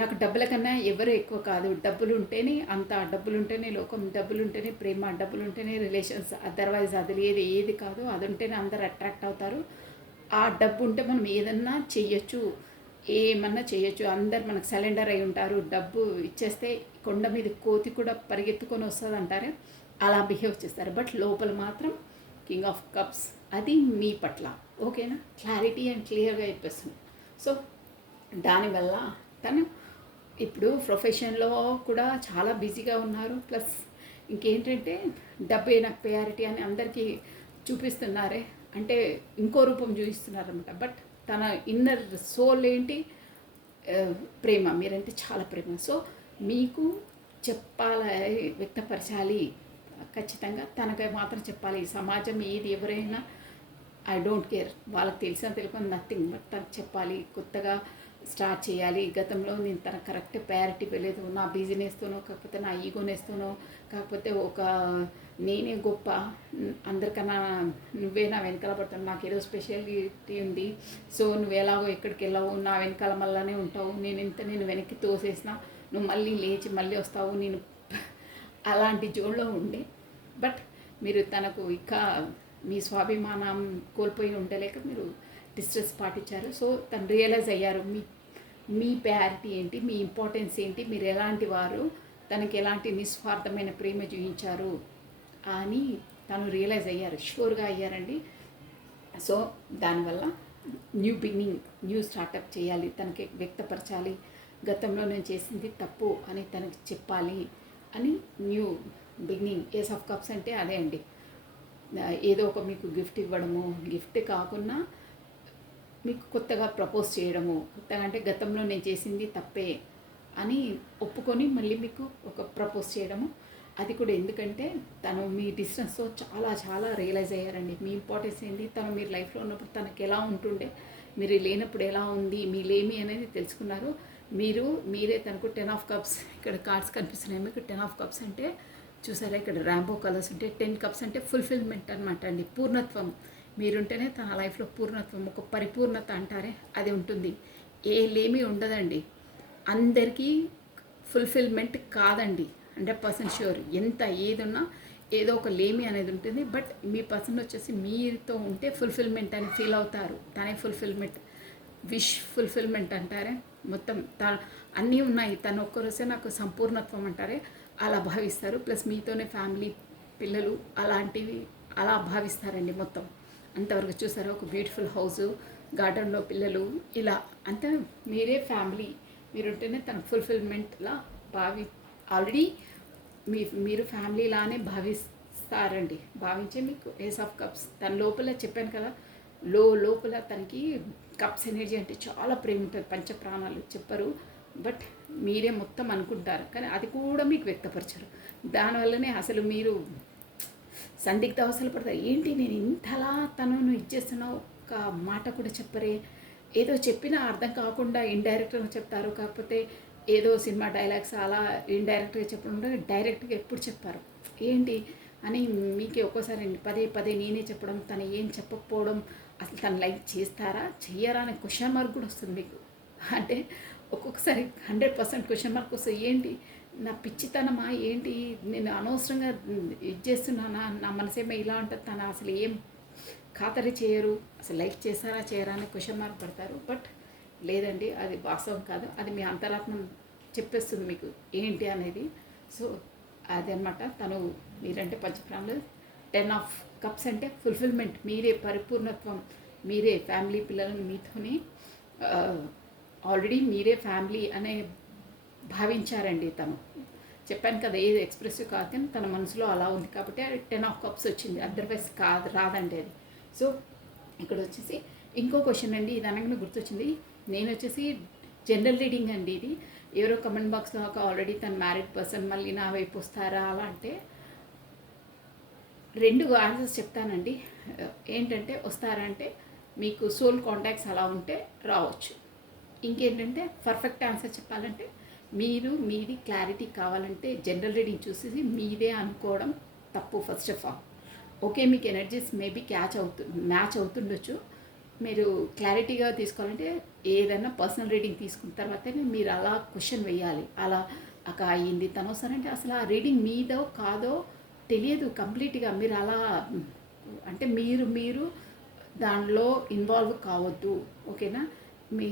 నాకు డబ్బుల కన్నా ఎవరు ఎక్కువ కాదు, డబ్బులు ఉంటేనే అంత, డబ్బులు ఉంటేనే లోకం, డబ్బులు ఉంటేనే ప్రేమ, డబ్బులు ఉంటేనే రిలేషన్స్, అదర్వైజ్ అది ఏది కాదు, అది ఉంటేనే అందరు అట్రాక్ట్ అవుతారు. ఆ డబ్బు ఉంటే మనం ఏదన్నా చెయ్యొచ్చు, ఏమన్నా చేయొచ్చు, అందరు మనకు సరెండర్ అయి ఉంటారు. డబ్బు ఇచ్చేస్తే కొండ మీద కోతి కూడా పరిగెత్తుకొని వస్తుంది అంటారు, అలా బిహేవ్ చేస్తారు. బట్ లోపల మాత్రం కింగ్ ఆఫ్ కప్స్. అది మీ పట్ల ఓకేనా, క్లారిటీ అండ్ క్లియర్గా చెప్పేస్తుంది. సో దానివల్ల తను ఇప్పుడు ప్రొఫెషన్లో కూడా చాలా బిజీగా ఉన్నారు. ప్లస్ ఇంకేంటంటే డబ్బే నాకు ప్రయారిటీ అని అందరికీ చూపిస్తున్నారే, అంటే ఇంకో రూపం చూపిస్తున్నారనమాట. బట్ తన ఇన్నర్ సోల్ ఏంటి, ప్రేమ. మీరంటే చాలా ప్రేమ. సో మీకు చెప్పాలి, వ్యక్తపరచాలి ఖచ్చితంగా. తనకి మాత్రం చెప్పాలి. సమాజం ఏది ఎవరైనా ఐ డోంట్ కేర్, వాళ్ళకి తెలిసిన తెలియకుండా నథింగ్, బట్ తనకు చెప్పాలి. కొత్తగా స్టార్ట్ చేయాలి. గతంలో నేను తన కరెక్ట్ ప్రయారిటీ వెళ్ళలేదు, నా బిజినెస్తోనో కాకపోతే నా ఈగోనేస్తోనో కాకపోతే ఒక నేనే గొప్ప, అందరికన్నా నువ్వే నా వెనకాల పడుతున్నావు, నాకు ఏదో స్పెషాలిటీ ఉంది, సో నువ్వు ఎలాగో ఎక్కడికి వెళ్ళావు, నా వెనకాల మళ్ళీ ఉంటావు, నేను వెనక్కి తోసేసిన నువ్వు మళ్ళీ లేచి మళ్ళీ వస్తావు, నేను అలాంటి జోన్లో ఉండే. బట్ మీరు తనకు ఇక మీ స్వాభిమానం కోల్పోయి ఉండలేక మీరు డిస్ట్రెస్ పాటించారు. సో తను రియలైజ్ అయ్యారు మీ ప్రయారిటీ ఏంటి, మీ ఇంపార్టెన్స్ ఏంటి, మీరు ఎలాంటి వారు, తనకి ఎలాంటి నిస్వార్థమైన ప్రేమ చూపించారు అని తను రియలైజ్ అయ్యారు, షూర్గా అయ్యారండి. సో దానివల్ల న్యూ బిగినింగ్, న్యూ స్టార్టప్ చేయాలి, తనకి వ్యక్తపరచాలి. గతంలో నేను చేసింది తప్పు అని తనకి చెప్పాలి అని new beginning. Ace of cups అంటే అదే అండి, ఏదో ఒక మీకు గిఫ్ట్ ఇవ్వడము, గిఫ్ట్ కాకుండా మీకు కొత్తగా ప్రపోజ్ చేయడము, కొత్తగా అంటే గతంలో నేను చేసింది తప్పే అని ఒప్పుకొని మళ్ళీ మీకు ఒక ప్రపోజ్ చేయడము. అది కూడా ఎందుకంటే తను మీ డిస్టెన్స్తో చాలా చాలా రియలైజ్ అయ్యారండి మీ ఇంపార్టెన్స్ ఏంటి, తను మీరు లైఫ్లో ఉన్నప్పుడు తనకి ఎలా ఉంటుండే, మీరు లేనప్పుడు ఎలా ఉంది, మీ లేమి అనేది తెలుసుకున్నారు. మీరే తనకు 10 ఆఫ్ కప్స్, ఇక్కడ కార్డ్స్ కనిపిస్తున్నాయి మీకు. 10 ఆఫ్ కప్స్ అంటే చూసారా, ఇక్కడ ర్యాంబో కలర్స్ ఉంటే 10 కప్స్ అంటే ఫుల్ఫిల్మెంట్ అనమాట అండి, పూర్ణత్వం. మీరుంటేనే తన లైఫ్లో పూర్ణత్వం, ఒక పరిపూర్ణత అంటారే అది ఉంటుంది. ఏ లేమి ఉండదండి, అందరికీ ఫుల్ఫిల్మెంట్ కాదండి, 100% షూర్. ఎంత ఏది ఉన్నా ఏదో ఒక లేమి అనేది ఉంటుంది. బట్ మీ పర్సన్ వచ్చేసి మీతో ఉంటే ఫుల్ఫిల్మెంట్ అని ఫీల్ అవుతారు. తనే ఫుల్ఫిల్మెంట్, విష్ ఫుల్ఫిల్మెంట్ అంటారే. మొత్తం అన్నీ ఉన్నాయి, తను ఒక్కరోసే నాకు సంపూర్ణత్వం అంటారే అలా భావిస్తారు. ప్లస్ మీతోనే ఫ్యామిలీ, పిల్లలు అలాంటివి అలా భావిస్తారండి మొత్తం. అంతవరకు చూసారా, ఒక బ్యూటిఫుల్ హౌస్, గార్డెన్లో పిల్లలు, ఇలా అంతా మీరే ఫ్యామిలీ మీరుంటేనే తన ఫుల్ఫిల్మెంట్లా ఆల్రెడీ మీరు ఫ్యామిలీలానే భావిస్తారండి. భావించే మీకు ఏస్ ఆఫ్ కప్స్ తన లోపల చెప్పాను కదా, లోపల తనకి కప్స్ ఎనర్జీ అంటే చాలా ప్రేమ ఉంటుంది. పంచప్రాణాలు చెప్పరు, బట్ మీరే మొత్తం అనుకుంటారు, కానీ అది కూడా మీకు వ్యక్తపరచరు. దానివల్లనే అసలు మీరు సందిగ్ధ అవసరాలు పడతారు. ఏంటి నేను ఇంతలా తనను ఇచ్చేస్తున్నావు, ఒక మాట కూడా చెప్పరే, ఏదో చెప్పినా అర్థం కాకుండా ఇండైరెక్ట్గా చెప్తారు. కాకపోతే ఏదో సినిమా డైలాగ్స్ అలా ఇండైరెక్ట్గా చెప్పడం, డైరెక్ట్గా ఎప్పుడు చెప్పారు ఏంటి అని మీకే ఒక్కోసారి పదే పదే నేనే చెప్పడం, తను ఏం చెప్పకపోవడం, అసలు తను లైక్ చేస్తారా చెయ్యరా అనే క్వశ్చన్ మార్క్ కూడా వస్తుంది మీకు. అంటే ఒక్కొక్కసారి 100% క్వశ్చన్ మార్క్ వస్తుంది. ఏంటి నా పిచ్చితనమా ఏంటి, నేను అనవసరంగా ఇది చేస్తున్నానా, నా మనసేమో ఇలా ఉంటుంది, తను అసలు ఏం ఖాతరి చేయరు, అసలు లైక్ చేస్తారా చేయరా అని క్వశ్చన్ మార్క్ పడతారు. బట్ లేదండి, అది వాస్తవం కాదు, అది మీ అంతరాత్మ చెప్పేస్తుంది మీకు ఏంటి అనేది. సో అదనమాట. తను మీరంటే పంచప్రాణులు. 10 ఆఫ్ కప్స్ అంటే ఫుల్ఫిల్మెంట్, మీరే పరిపూర్ణత్వం, మీరే ఫ్యామిలీ పిల్లలను మీతోనే ఆల్రెడీ మీరే ఫ్యామిలీ అనే భావించారండి. తను చెప్పాను కదా, ఏది ఎక్స్ప్రెసివ్ కాదు, తన మనసులో అలా ఉంది కాబట్టి 10 ఆఫ్ కప్స్ వచ్చింది. అదర్వైజ్ రాదండి అది. సో ఇక్కడ వచ్చేసి ఇంకో క్వశ్చన్ అండి, ఇది అనగానే గుర్తొచ్చింది. నేను వచ్చేసి జనరల్ రీడింగ్ అండి ఇది. ఎవరో కమెంట్ బాక్స్లో ఆల్రెడీ తను మ్యారీడ్ పర్సన్ మళ్ళీ నా వైపు వస్తారా అలా అంటే 2 ఆన్సర్స్ చెప్తానండి. ఏంటంటే వస్తారంటే మీకు సోల్ కాంటాక్ట్స్ అలా ఉంటే రావచ్చు. ఇంకేంటంటే పర్ఫెక్ట్ ఆన్సర్ చెప్పాలంటే మీది క్లారిటీ కావాలంటే జనరల్ రీడింగ్ చూసేసి మీదే అనుకోవడం తప్పు. ఫస్ట్ ఆఫ్ ఆల్ ఓకే, మీకు ఎనర్జీస్ మేబీ మ్యాచ్ అవుతుండొచ్చు. మీరు క్లారిటీగా తీసుకోవాలంటే ఏదైనా పర్సనల్ రీడింగ్ తీసుకున్న తర్వాతనే మీరు అలా క్వశ్చన్ వేయాలి. అలా అక్క అయ్యింది తను వస్తారంటే అసలు ఆ రీడింగ్ మీదో కాదో తెలియదు కంప్లీట్గా. మీరు అలా అంటే మీరు దానిలో ఇన్వాల్వ్ కావద్దు, ఓకేనా. మీ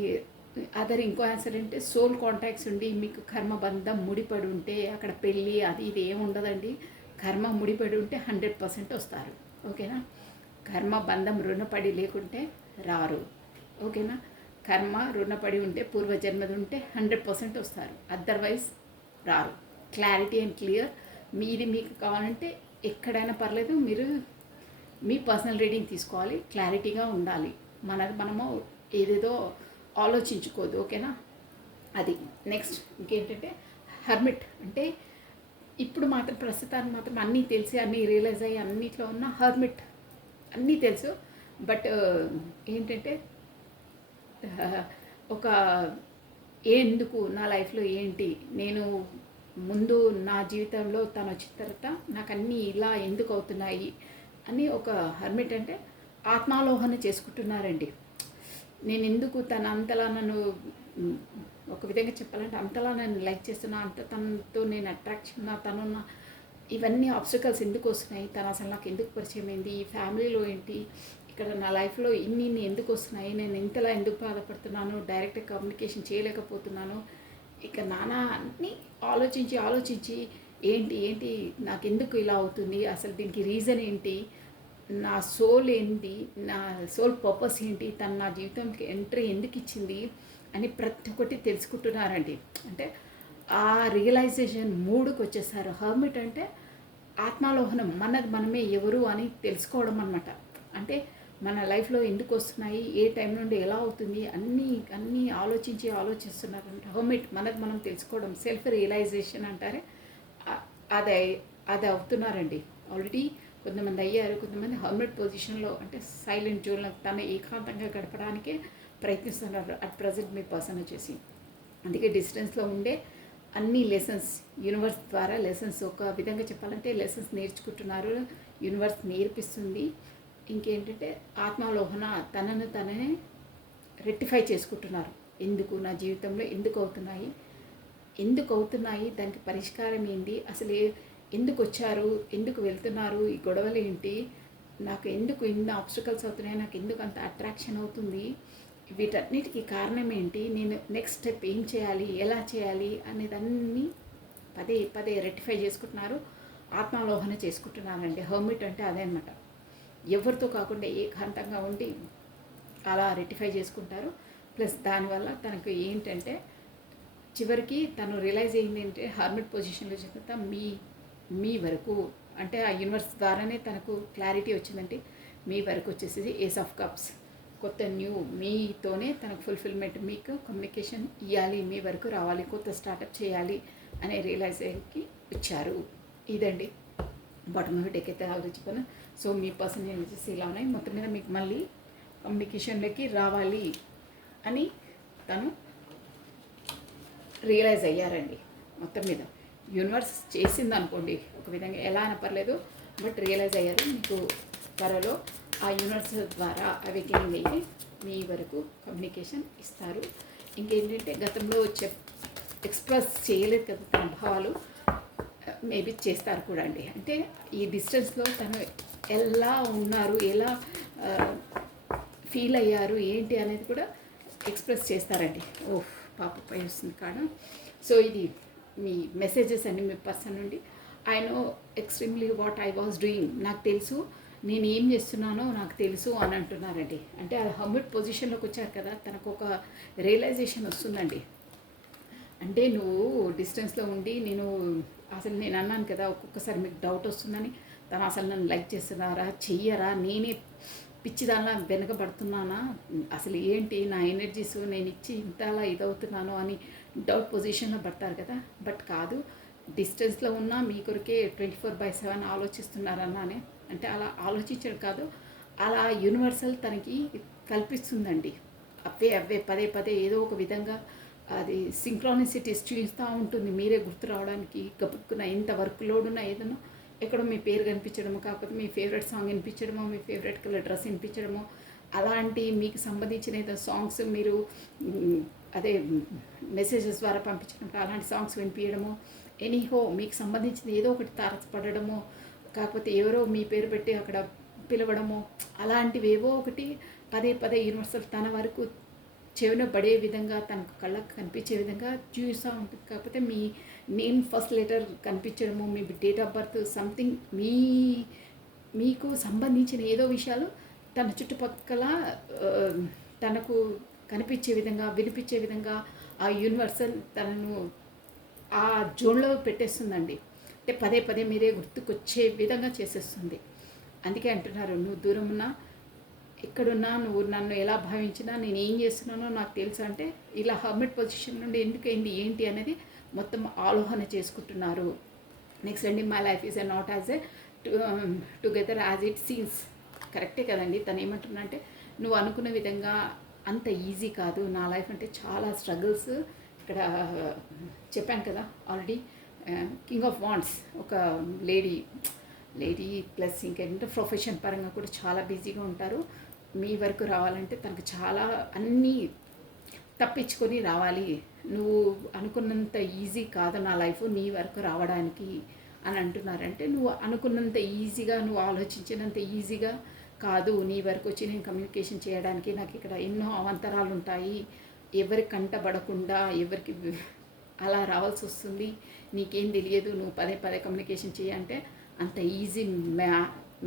అదర్ ఇంకో ఆన్సర్ అంటే సోల్ కాంటాక్ట్స్ ఉండి మీకు కర్మబంధం ముడిపడి ఉంటే అక్కడ పెళ్ళి అది ఇది ఏమి ఉండదండి. కర్మ ముడిపడి ఉంటే 100% వస్తారు, ఓకేనా. కర్మ బంధం రుణపడి లేకుంటే రారు, ఓకేనా. కర్మ రుణపడి ఉంటే పూర్వజన్మది ఉంటే 100% వస్తారు, అదర్వైజ్ రారు. Clarity and clear. మీది మీకు కావాలంటే ఎక్కడైనా పర్లేదు, మీరు మీ పర్సనల్ రీడింగ్ తీసుకోవాలి, క్లారిటీగా ఉండాలి. మనము ఏదేదో ఆలోచించుకోదు, ఓకేనా. అది నెక్స్ట్. ఇంకేంటంటే హర్మిట్ అంటే ఇప్పుడు మాత్రం ప్రస్తుతానికి మాత్రం అన్నీ తెలిసి అన్నీ రియలైజ్ అయ్యి అన్నిట్లో ఉన్న హర్మిట్ అన్నీ తెలుసు. బట్ ఏంటంటే ఒక ఎందుకు నా లైఫ్లో ఏంటి, నేను ముందు నా జీవితంలో తను వచ్చిన తర్వాత నాకు అన్నీ ఇలా ఎందుకు అవుతున్నాయి అని ఒక హర్మిట్ అంటే ఆత్మాలోహన చేసుకుంటున్నారండి. నేను ఎందుకు తన అంతలా నన్ను ఒక విధంగా చెప్పాలంటే అంతలా నన్ను లైక్ చేస్తున్నా, అంత తనతో నేను అట్రాక్షన్ తనున్న ఇవన్నీ ఆబ్స్టికల్స్ ఎందుకు వస్తున్నాయి, తను అసలు నాకు ఎందుకు పరిచయం అయింది, ఈ ఫ్యామిలీలో ఏంటి, ఇక్కడ నా లైఫ్లో ఇన్ని ఎందుకు వస్తున్నాయి, నేను ఇంతలా ఎందుకు బాధపడుతున్నాను, డైరెక్ట్ కమ్యూనికేషన్ చేయలేకపోతున్నాను, ఇక నానా అన్నీ ఆలోచించి ఏంటి నాకు ఎందుకు ఇలా అవుతుంది, అసలు దీనికి రీజన్ ఏంటి, నా సోల్ ఏంటి, నా సోల్ పర్పస్ ఏంటి, తను నా జీవితంకి ఎంట్రీ ఎందుకు ఇచ్చింది అని ప్రతి ఒక్కటి తెలుసుకుంటున్నారండి. అంటే ఆ రియలైజేషన్ మూడుకి వచ్చేసారు. హర్మిట్ అంటే ఆత్మాలోహనం, మనమే ఎవరు అని తెలుసుకోవడం అన్నమాట. అంటే మన లైఫ్లో ఎందుకు వస్తున్నాయి, ఏ టైం నుండి ఎలా అవుతుంది అన్నీ ఆలోచిస్తున్నారంట. హర్మిట్ మనం తెలుసుకోవడం, సెల్ఫ్ రియలైజేషన్ అంటారే, అది అవుతున్నారండి. ఆల్రెడీ కొంతమంది అయ్యారు, కొంతమంది హర్మిట్ పొజిషన్లో అంటే సైలెంట్ జోన్లో తన ఏకాంతంగా గడపడానికే ప్రయత్నిస్తున్నారు అట్ ప్రజెంట్ మీ పర్సన్ వచ్చేసి. అందుకే డిస్టెన్స్లో ఉండే అన్ని లెసన్స్ యూనివర్స్ ద్వారా లెసన్స్, ఒక విధంగా చెప్పాలంటే లెసన్స్ నేర్చుకుంటున్నారు, యూనివర్స్ నేర్పిస్తుంది. ఇంకేంటంటే ఆత్మాలోహన తననే రెక్టిఫై చేసుకుంటున్నారు. ఎందుకు నా జీవితంలో ఎందుకు అవుతున్నాయి, దానికి పరిష్కారం ఏంటి, అసలు ఎందుకు వచ్చారు, ఎందుకు వెళ్తున్నారు, ఈ గొడవలు ఏంటి, నాకు ఎందుకు ఇన్ని ఆబ్స్టికల్స్ అవుతున్నాయి, నాకు ఎందుకు అంత అట్రాక్షన్ అవుతుంది, వీటన్నిటికీ కారణం ఏంటి, నేను నెక్స్ట్ స్టెప్ ఏం చేయాలి, ఎలా చేయాలి అనేదాన్ని పదే రెక్టిఫై చేసుకుంటున్నారు, ఆత్మాలోహన చేసుకుంటున్నారండి. హర్మిట్ అంటే అదే అనమాట. ఎవరితో కాకుండా ఏకాంతంగా ఉండి అలా రెక్టిఫై చేసుకుంటారు. ప్లస్ దానివల్ల తనకు ఏంటంటే చివరికి తను రియలైజ్ అయింది ఏంటంటే హార్మిట్ పొజిషన్లో చెప్తా మీ వరకు అంటే ఆ యూనివర్స్ ద్వారానే తనకు క్లారిటీ వచ్చిందంటే మీ వరకు వచ్చేసి ఏస్ ఆఫ్ కప్స్ కొత్త న్యూ మీతోనే తనకు ఫుల్ఫిల్మెంట్ మీకు కమ్యూనికేషన్ ఇవ్వాలి, మీ వరకు రావాలి, కొత్త స్టార్టప్ చేయాలి అనే రియలైజేషన్కి వచ్చారు. ఇదండి బాటమ్ ఆఫ్ డెక్ అయితే ఆలోచించాను. సో మీ పర్సనల్ ఎనర్జీస్ ఇలా ఉన్నాయి. మొత్తం మీద మీకు మళ్ళీ కమ్యూనికేషన్లోకి రావాలి అని తను రియలైజ్ అయ్యారండి. మొత్తం మీద యూనివర్స్ చేసింది అనుకోండి ఒక విధంగా, ఎలా అయినా పర్లేదు, బట్ రియలైజ్ అయ్యారు. మీకు త్వరలో ఆ యూనివర్స్ ద్వారా అవేకింగ్ అయ్యి మీ వరకు కమ్యూనికేషన్ ఇస్తారు. ఇంకేంటంటే గతంలో ఎక్స్ప్రెస్ చేయలేదు కదా తన భావాలు, మేబీ చేస్తారు కూడా అండి. అంటే ఈ డిస్టెన్స్లో తను ఎలా ఉన్నారు, ఎలా ఫీల్ అయ్యారు ఏంటి అనేది కూడా ఎక్స్ప్రెస్ చేస్తారండి. ఓహ్ పాప పై వస్తుంది కాడ. సో ఇది మీ మెసేజెస్ అండి మీ పర్సన్ నుండి. I know extremely what I was doing, నాకు తెలుసు నేను ఏం చేస్తున్నానో నాకు తెలుసు అని అంటున్నారండి. అంటే అది హమ్మిట్ పొజిషన్లోకి వచ్చారు కదా, తనకు ఒక రియలైజేషన్ వస్తుందండి. అంటే నువ్వు డిస్టెన్స్లో ఉండి నేను అన్నాను కదా ఒక్కొక్కసారి మీకు డౌట్ వస్తుందని, తను అసలు నన్ను లైక్ చేస్తున్నారా చెయ్యరా, నేనే పిచ్చిదానిలా వెనకబడుతున్నానా, అసలు ఏంటి నా ఎనర్జీస్ నేను ఇచ్చి ఇంతలా ఇదవుతున్నాను అని డౌట్ పొజిషన్లో పడతారు కదా. బట్ కాదు, డిస్టెన్స్లో ఉన్నా మీ కొరికే 24/7 ఆలోచిస్తున్నారన్నానే. అంటే అలా ఆలోచించడం కాదు, అలా యూనివర్సల్ తనకి కల్పిస్తుందండి. అవే పదే పదే ఏదో ఒక విధంగా అది సింక్రానిసిటీస్ చూపిస్తూ ఉంటుంది. మీరే గుర్తు రావడానికి గబుక్కున ఎంత వర్క్ లోడ్ ఉన్నా ఏదన్నా ఎక్కడో మీ పేరు కనిపించడమో, కాకపోతే మీ ఫేవరెట్ సాంగ్ వినిపించడమో, మీ ఫేవరెట్ కలర్ డ్రెస్ వినిపించడమో, అలాంటి మీకు సంబంధించిన ఏదో సాంగ్స్ మీరు అదే మెసేజెస్ ద్వారా పంపించడం, అలాంటి సాంగ్స్ వినిపించడమో, ఎనీహో మీకు సంబంధించిన ఏదో ఒకటి తారసపడడమో, కాకపోతే ఎవరో మీ పేరు పెట్టి అక్కడ పిలవడమో, అలాంటివి ఏవో ఒకటి పదే పదే యూనివర్సల్ తన వరకు చెవిన పడే విధంగా, తనకు కళ్ళకు కనిపించే విధంగా చూస్తూ ఉంటుంది. కాకపోతే మీ నేమ్ ఫస్ట్ లెటర్ కనిపించడము, మీ డేట్ ఆఫ్ బర్త్ సంథింగ్ మీకు సంబంధించిన ఏదో విషయాలు తన చుట్టుపక్కల తనకు కనిపించే విధంగా, వినిపించే విధంగా ఆ యూనివర్సల్ తనను ఆ జోన్లో పెట్టేస్తుందండి. అంటే పదే పదే మీరే గుర్తుకొచ్చే విధంగా చేసేస్తుంది. అందుకే అంటున్నారు, నువ్వు దూరం ఉన్నా ఎక్కడున్నా నువ్వు నన్ను ఎలా భావించినా నేను ఏం చేస్తున్నానో నాకు తెలుసు. అంటే ఇలా హర్మిట్ పొజిషన్ నుండి ఎందుకైంది ఏంటి అనేది మొత్తం ఆలోచన చేసుకుంటున్నారు. నెక్స్ట్ అండి, my life is not as a together as it scenes. కరెక్టే కదండి. తను ఏమంటున్నా అంటే నువ్వు అనుకున్న విధంగా అంత ఈజీ కాదు నా లైఫ్, అంటే చాలా స్ట్రగుల్స్. ఇక్కడ చెప్పాను కదా ఆల్రెడీ, కింగ్ ఆఫ్ వాండ్స్ ఒక లేడీ ప్లస్ ఇంకేంటంటే ప్రొఫెషన్ పరంగా కూడా చాలా బిజీగా ఉంటారు. మీ వరకు రావాలంటే తనకు చాలా అన్నీ తప్పించుకొని రావాలి. నువ్వు అనుకున్నంత ఈజీ కాదు నా లైఫ్ నీ వరకు రావడానికి అని అంటున్నారంటే, నువ్వు అనుకున్నంత ఈజీగా, నువ్వు ఆలోచించినంత ఈజీగా కాదు నీ వరకు వచ్చి నేను కమ్యూనికేషన్ చేయడానికి. నాకు ఇక్కడ ఎన్నో అవాంతరాలు ఉంటాయి, ఎవరి కంటబడకుండా ఎవరికి అలా రావాల్సి వస్తుంది. నీకేం తెలియదు, నువ్వు పదే పదే కమ్యూనికేషన్ చేయంటే అంత ఈజీ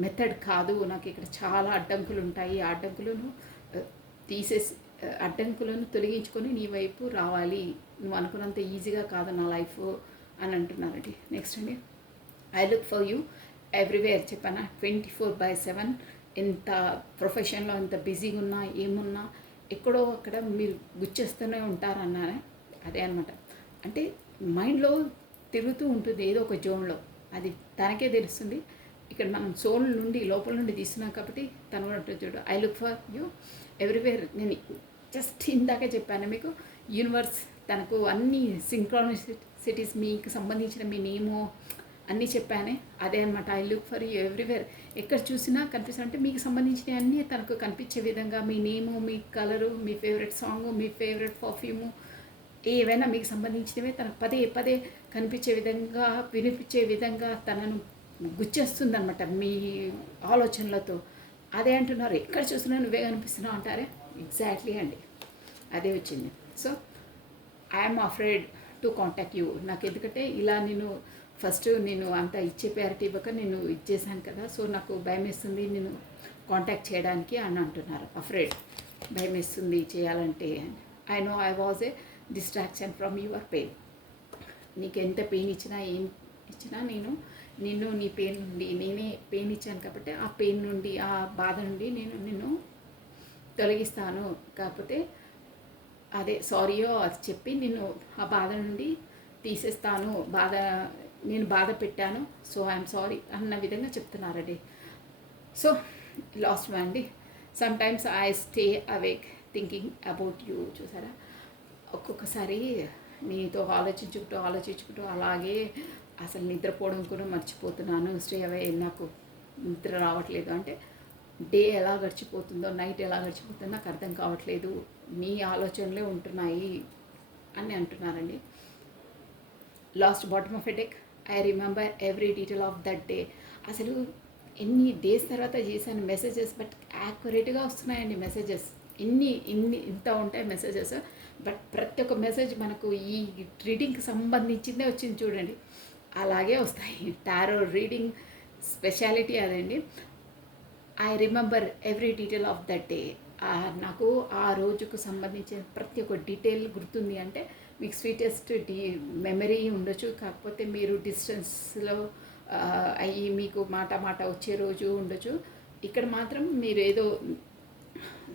మెథడ్ కాదు. నాకు ఇక్కడ చాలా అడ్డంకులు ఉంటాయి, ఆ అడ్డంకులను అడ్డంకులను తొలగించుకొని నీ వైపు రావాలి. నువ్వు అనుకున్నంత ఈజీగా కాదు నా లైఫ్ అని అంటున్నారండి. నెక్స్ట్ అండి, I look for you everywhere. చెప్పానా 24/7 ఎంత ప్రొఫెషన్లో ఎంత బిజీగా ఉన్నా ఏమున్నా ఎక్కడో అక్కడ మీరు గుచ్చేస్తూనే ఉంటారన్నానే. అదే అనమాట. అంటే మైండ్లో తిరుగుతూ ఉంటుంది ఏదో ఒక జోన్లో, అది తనకే తెలుస్తుంది. ఇక్కడ మనం సోల్ నుండి లోపల నుండి తీస్తున్నాం కాబట్టి తను కూడా ఉంటుంది. చూడు, I look for you everywhere. నేను జస్ట్ ఇందాకే చెప్పాను మీకు, యూనివర్స్ తనకు అన్ని సింక్రానిసిటీస్ మీకు సంబంధించిన మీ నేమో అన్నీ చెప్పానే, అదే అనమాట. I look for you everywhere. ఎక్కడ చూసినా కనిపిస్తుంది అంటే మీకు సంబంధించినవి అన్నీ తనకు కనిపించే విధంగా, మీ నేము, మీ కలరు, మీ ఫేవరెట్ సాంగ్, మీ ఫేవరెట్ పర్ఫ్యూము, ఏవైనా మీకు సంబంధించినవే తనకు పదే పదే కనిపించే విధంగా, వినిపించే విధంగా తనను గుచ్చేస్తుందన్నమాట మీ ఆలోచనలతో. అదే అంటున్నారు, ఎక్కడ చూసినా నువ్వే కనిపిస్తున్నావు అంటారే. ఎగ్జాక్ట్లీ అండి, అదే వచ్చింది. So I'm afraid to contact you. నాకు ఎందుకంటే ఇలా నేను ఫస్ట్ నేను అంత ఇచ్చే ప్రయారిటీ ఇవ్వక నేను ఇచ్చేసాను కదా, సో నాకు భయం వేస్తుంది నేను కాంటాక్ట్ చేయడానికి అని అంటున్నారు. అఫ్రేడ్, భయం వేస్తుంది చేయాలంటే. I know I was a distraction from your pain. నీకు ఎంత పెయిన్ ఇచ్చినా ఏం ఇచ్చినా నిన్ను నీ పెయిన్ నుండి నేనే పెయిన్ ఇచ్చాను కాబట్టి ఆ పెయిన్ నుండి ఆ బాధ నుండి నేను నిన్ను తొలగిస్తాను. కాకపోతే అదే సారీయో అది చెప్పి నిన్ను ఆ బాధ నుండి తీసేస్తాను. నేను బాధ పెట్టాను, సో ఐఎమ్ సారీ అన్న విధంగా చెప్తున్నారండి. సో లాస్ట్ వన్ అండి, some times I stay awake thinking about you. చూసారా, ఒక్కొక్కసారి నీతో ఆలోచించుకుంటూ అలాగే అసలు నిద్రపోవడం కూడా మర్చిపోతున్నాను. స్టే అవే, నాకు నిద్ర రావట్లేదు. అంటే డే ఎలా గడిచిపోతుందో, నైట్ ఎలా గడిచిపోతుందో నాకు అర్థం కావట్లేదు, మీ ఆలోచనలే ఉంటున్నాయి అని అంటున్నారండి. Last bottom of a deck, I remember every detail of that day. అసలు ఎన్ని డేస్ తర్వాత చేశాను మెసేజెస్, బట్ యాక్యురేట్గా వస్తున్నాయండి మెసేజెస్. ఇంత ఉంటాయి మెసేజెస్, బట్ ప్రతి ఒక్క మెసేజ్ మనకు ఈ రీడింగ్కి సంబంధించిందే వచ్చింది చూడండి, అలాగే వస్తాయి. టారో రీడింగ్ స్పెషాలిటీ అదండి. I remember every detail of that day. నాకు ఆ రోజుకు సంబంధించిన ప్రతి ఒక్క డీటెయిల్ గుర్తుంది. అంటే మీకు స్వీటెస్ట్ మెమరీ ఉండొచ్చు, కాకపోతే మీరు డిస్టెన్స్లో అయ్యి మీకు మాట వచ్చే రోజు ఉండొచ్చు. ఇక్కడ మాత్రం మీరు ఏదో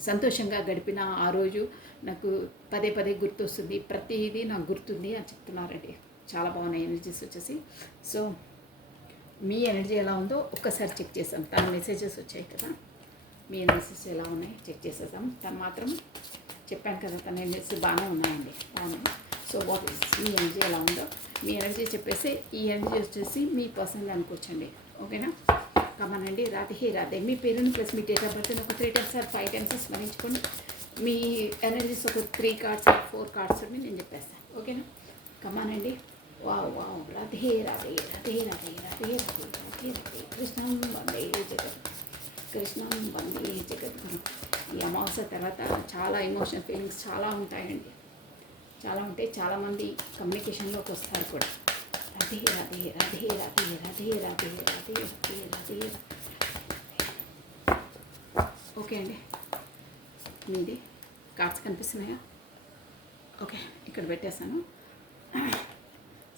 సంతోషంగా గడిపిన ఆ రోజు నాకు పదే గుర్తొస్తుంది, ప్రతిదీ నాకు గుర్తుంది అని చెప్తున్నారండి. చాలా బాగున్నాయి ఎనర్జీస్ వచ్చేసి. సో మీ ఎనర్జీ ఎలా ఉందో ఒక్కసారి చెక్ చేసాం. తన మెసేజెస్ వచ్చాయి కదా, మీ ఎనర్జీస్ ఎలా ఉన్నాయి చెక్ చేసేద్దాం. తను మాత్రం చెప్పాను కదా, తన ఎనర్జీస్ బాగానే ఉన్నాయండి, బాగున్నాయి. So what is me energy ఎలా ఉందో, మీ ఎనర్జీ చెప్పేసి ఈ ఎనర్జీ వచ్చేసి మీ పర్సనల్ అనుకోవచ్చండి. ఓకేనా? కమానండి. రాధే మీ పేరుని ప్లస్ మీ డేట్ ఆఫ్ బర్త్ ఒక 3 times or 5 times స్మరించుకోండి. మీ ఎనర్జీస్ ఒక 3 cards or 4 cards అని నేను చెప్పేస్తాను. ఓకేనా? కమానండి. వావ్ రాధే కృష్ణం వందే జగద్గురు. ఈ అమావాస్య తర్వాత చాలా ఎమోషనల్ ఫీలింగ్స్ చాలా ఉంటాయండి, చాలా ఉంటాయి. చాలామంది కమ్యూనికేషన్లోకి వస్తారు కూడా. రాధే. ఓకే అండి, మీది కార్డ్స్ కనిపిస్తున్నాయా? ఓకే, ఇక్కడ పెట్టేశాను.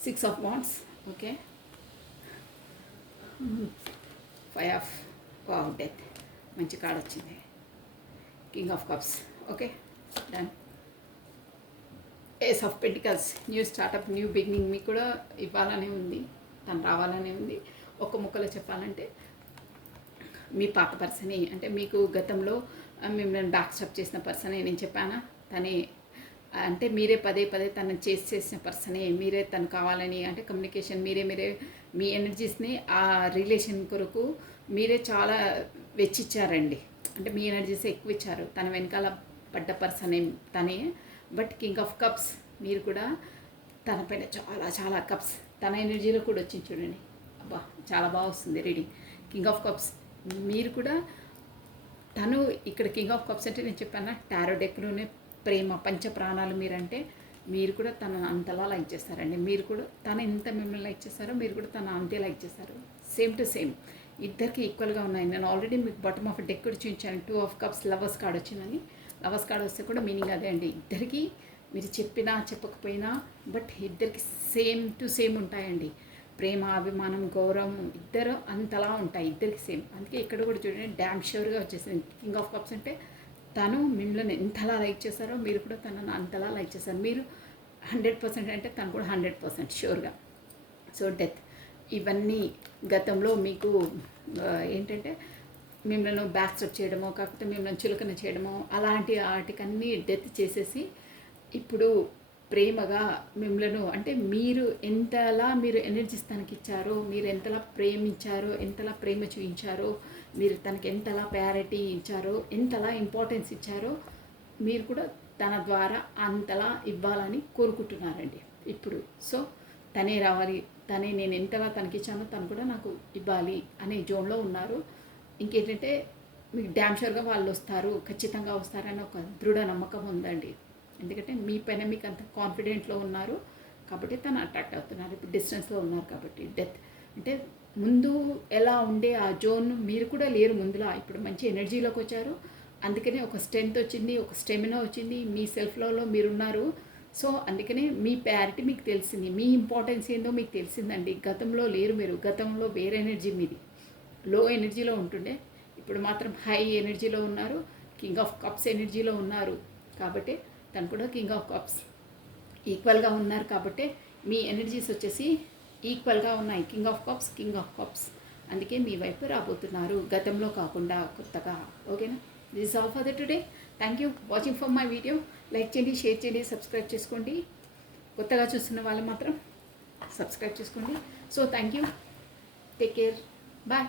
6 of Wands. Okay, 5 of Death. మంచి కార్డ్ వచ్చింది. King of cups. Okay, done. Ace of pentacles. New startup, new beginning మీకు కూడా ఇవ్వాలనే ఉంది, తను రావాలనే ఉంది. ఒక ముక్కలో చెప్పాలంటే మీ పాత పర్సనే, అంటే మీకు గతంలో మిమ్మల్ని బ్యాక్ స్టాప్ చేసిన పర్సనే నేను చెప్పానా, తనే. అంటే మీరే పదే తను చేసిన పర్సనే, మీరే తను కావాలని, అంటే కమ్యూనికేషన్ మీరే మీ ఎనర్జీస్ని ఆ రిలేషన్ కొరకు మీరే చాలా వెచ్చిచ్చారండి. అంటే మీ ఎనర్జీస్ ఎక్కువ ఇచ్చారు. తన వెనకాల పడ్డ పర్సనే తనే. బట్ కింగ్ ఆఫ్ కప్స్, మీరు కూడా తన పైన చాలా కప్స్ తన ఎనర్జీలో కూడా వచ్చింది చూడండి. అబ్బా, చాలా బాగా వస్తుంది రీడింగ్. కింగ్ ఆఫ్ కప్స్ మీరు కూడా, తను ఇక్కడ కింగ్ ఆఫ్ కప్స్ అంటే నేను చెప్పాను టారో డెక్లోనే ప్రేమ పంచ ప్రాణాలు మీరంటే, మీరు కూడా తనను అంతలా లైక్ చేస్తారండి. మీరు కూడా తను ఎంత మిమ్మల్ని లైక్ చేస్తారో మీరు కూడా తను అంతే లైక్ చేస్తారు. సేమ్ టు సేమ్ ఇద్దరికి ఈక్వల్గా ఉన్నాయి. నేను ఆల్రెడీ మీకు బాటమ్ ఆఫ్ డెక్ కూడా చూపించాను. 2 of Cups లవర్స్ కార్డ్ వచ్చిందని. లవర్స్ కార్డ్ వస్తే కూడా మీనింగ్ అదే అండి. ఇద్దరికి మీరు చెప్పినా చెప్పకపోయినా బట్ ఇద్దరికి సేమ్ టు సేమ్ ఉంటాయండి. ప్రేమ, అభిమానం, గౌరవం ఇద్దరు అంతలా ఉంటాయి, ఇద్దరికి సేమ్. అందుకే ఇక్కడ కూడా చూడండి డ్యామ్ ష్యూర్గా వచ్చేసింది. కింగ్ ఆఫ్ కప్స్ అంటే తను మిమ్మల్ని ఎంతలా లైక్ చేస్తారో మీరు కూడా తనను అంతలా లైక్ చేస్తారు. మీరు 100% అంటే తను కూడా 100% ష్యూర్గా. సో డెత్, ఇవన్నీ గతంలో మీకు ఏంటంటే మిమ్మల్ని బ్యాక్ స్టెప్ చేయడమో, కాకపోతే మిమ్మల్ని చులకన చేయడమో, అలాంటి వాటికన్నీ డెత్ చేసేసి ఇప్పుడు ప్రేమగా మిమ్మల్ని, అంటే మీరు ఎంతలా మీరు ఎనర్జీస్ తనకి ఇచ్చారో, మీరు ఎంతలా ప్రేమించారో, ఎంతలా ప్రేమ చూపించారో, మీరు తనకి ఎంతలా ప్రయారిటీ ఇచ్చారో, ఎంతలా ఇంపార్టెన్స్ ఇచ్చారో మీరు కూడా తన ద్వారా అంతలా ఇవ్వాలని కోరుకుంటున్నారండి ఇప్పుడు. సో తనే రావాలి, తనే నేను ఎంతలా తనకిచ్చానో తను కూడా నాకు ఇవ్వాలి అనే జోన్లో ఉన్నారు. ఇంకేంటంటే మీకు డ్యామ్ షూర్గా వాళ్ళు వస్తారు, ఖచ్చితంగా వస్తారని ఒక దృఢ నమ్మకం ఉందండి. ఎందుకంటే మీ పైన మీకు అంత కాన్ఫిడెంట్లో ఉన్నారు. కాబట్టి తను అట్రాక్ట్ అవుతున్నారు. ఇప్పుడు డిస్టెన్స్లో ఉన్నారు కాబట్టి డెత్ అంటే ముందు ఎలా ఉండే ఆ జోన్ మీరు కూడా లేరు ముందులా, ఇప్పుడు మంచి ఎనర్జీలోకి వచ్చారు. అందుకనే ఒక స్ట్రెంగ్త్ వచ్చింది, ఒక స్టెమినా వచ్చింది, మీ సెల్ఫ్ లవ్లో మీరున్నారు. సో అందుకనే మీ ప్రయారిటీ మీకు తెలిసింది, మీ ఇంపార్టెన్స్ ఏందో మీకు తెలిసిందండి. గతంలో లేరు మీరు, గతంలో వేరే ఎనర్జీ మీది, లో ఎనర్జీలో ఉంటుండే. ఇప్పుడు మాత్రం హై ఎనర్జీలో ఉన్నారు, కింగ్ ఆఫ్ కప్స్ ఎనర్జీలో ఉన్నారు. కాబట్టి తను కూడా కింగ్ ఆఫ్ కప్స్ ఈక్వల్గా ఉన్నారు. కాబట్టి మీ ఎనర్జీస్ వచ్చేసి ఈక్వల్గా ఉన్నాయి, కింగ్ ఆఫ్ కప్స్. అందుకే మీ వైపు రాబోతున్నారు, గతంలో కాకుండా కొత్తగా. ఓకేనా? This is all for the today. Thank you watching for my video. Like చేయండి, షేర్ చేయండి, సబ్స్క్రైబ్ చేసుకోండి. కొత్తగా చూస్తున్న వాళ్ళు మాత్రం సబ్స్క్రైబ్ చేసుకోండి. So thank you, take care, bye.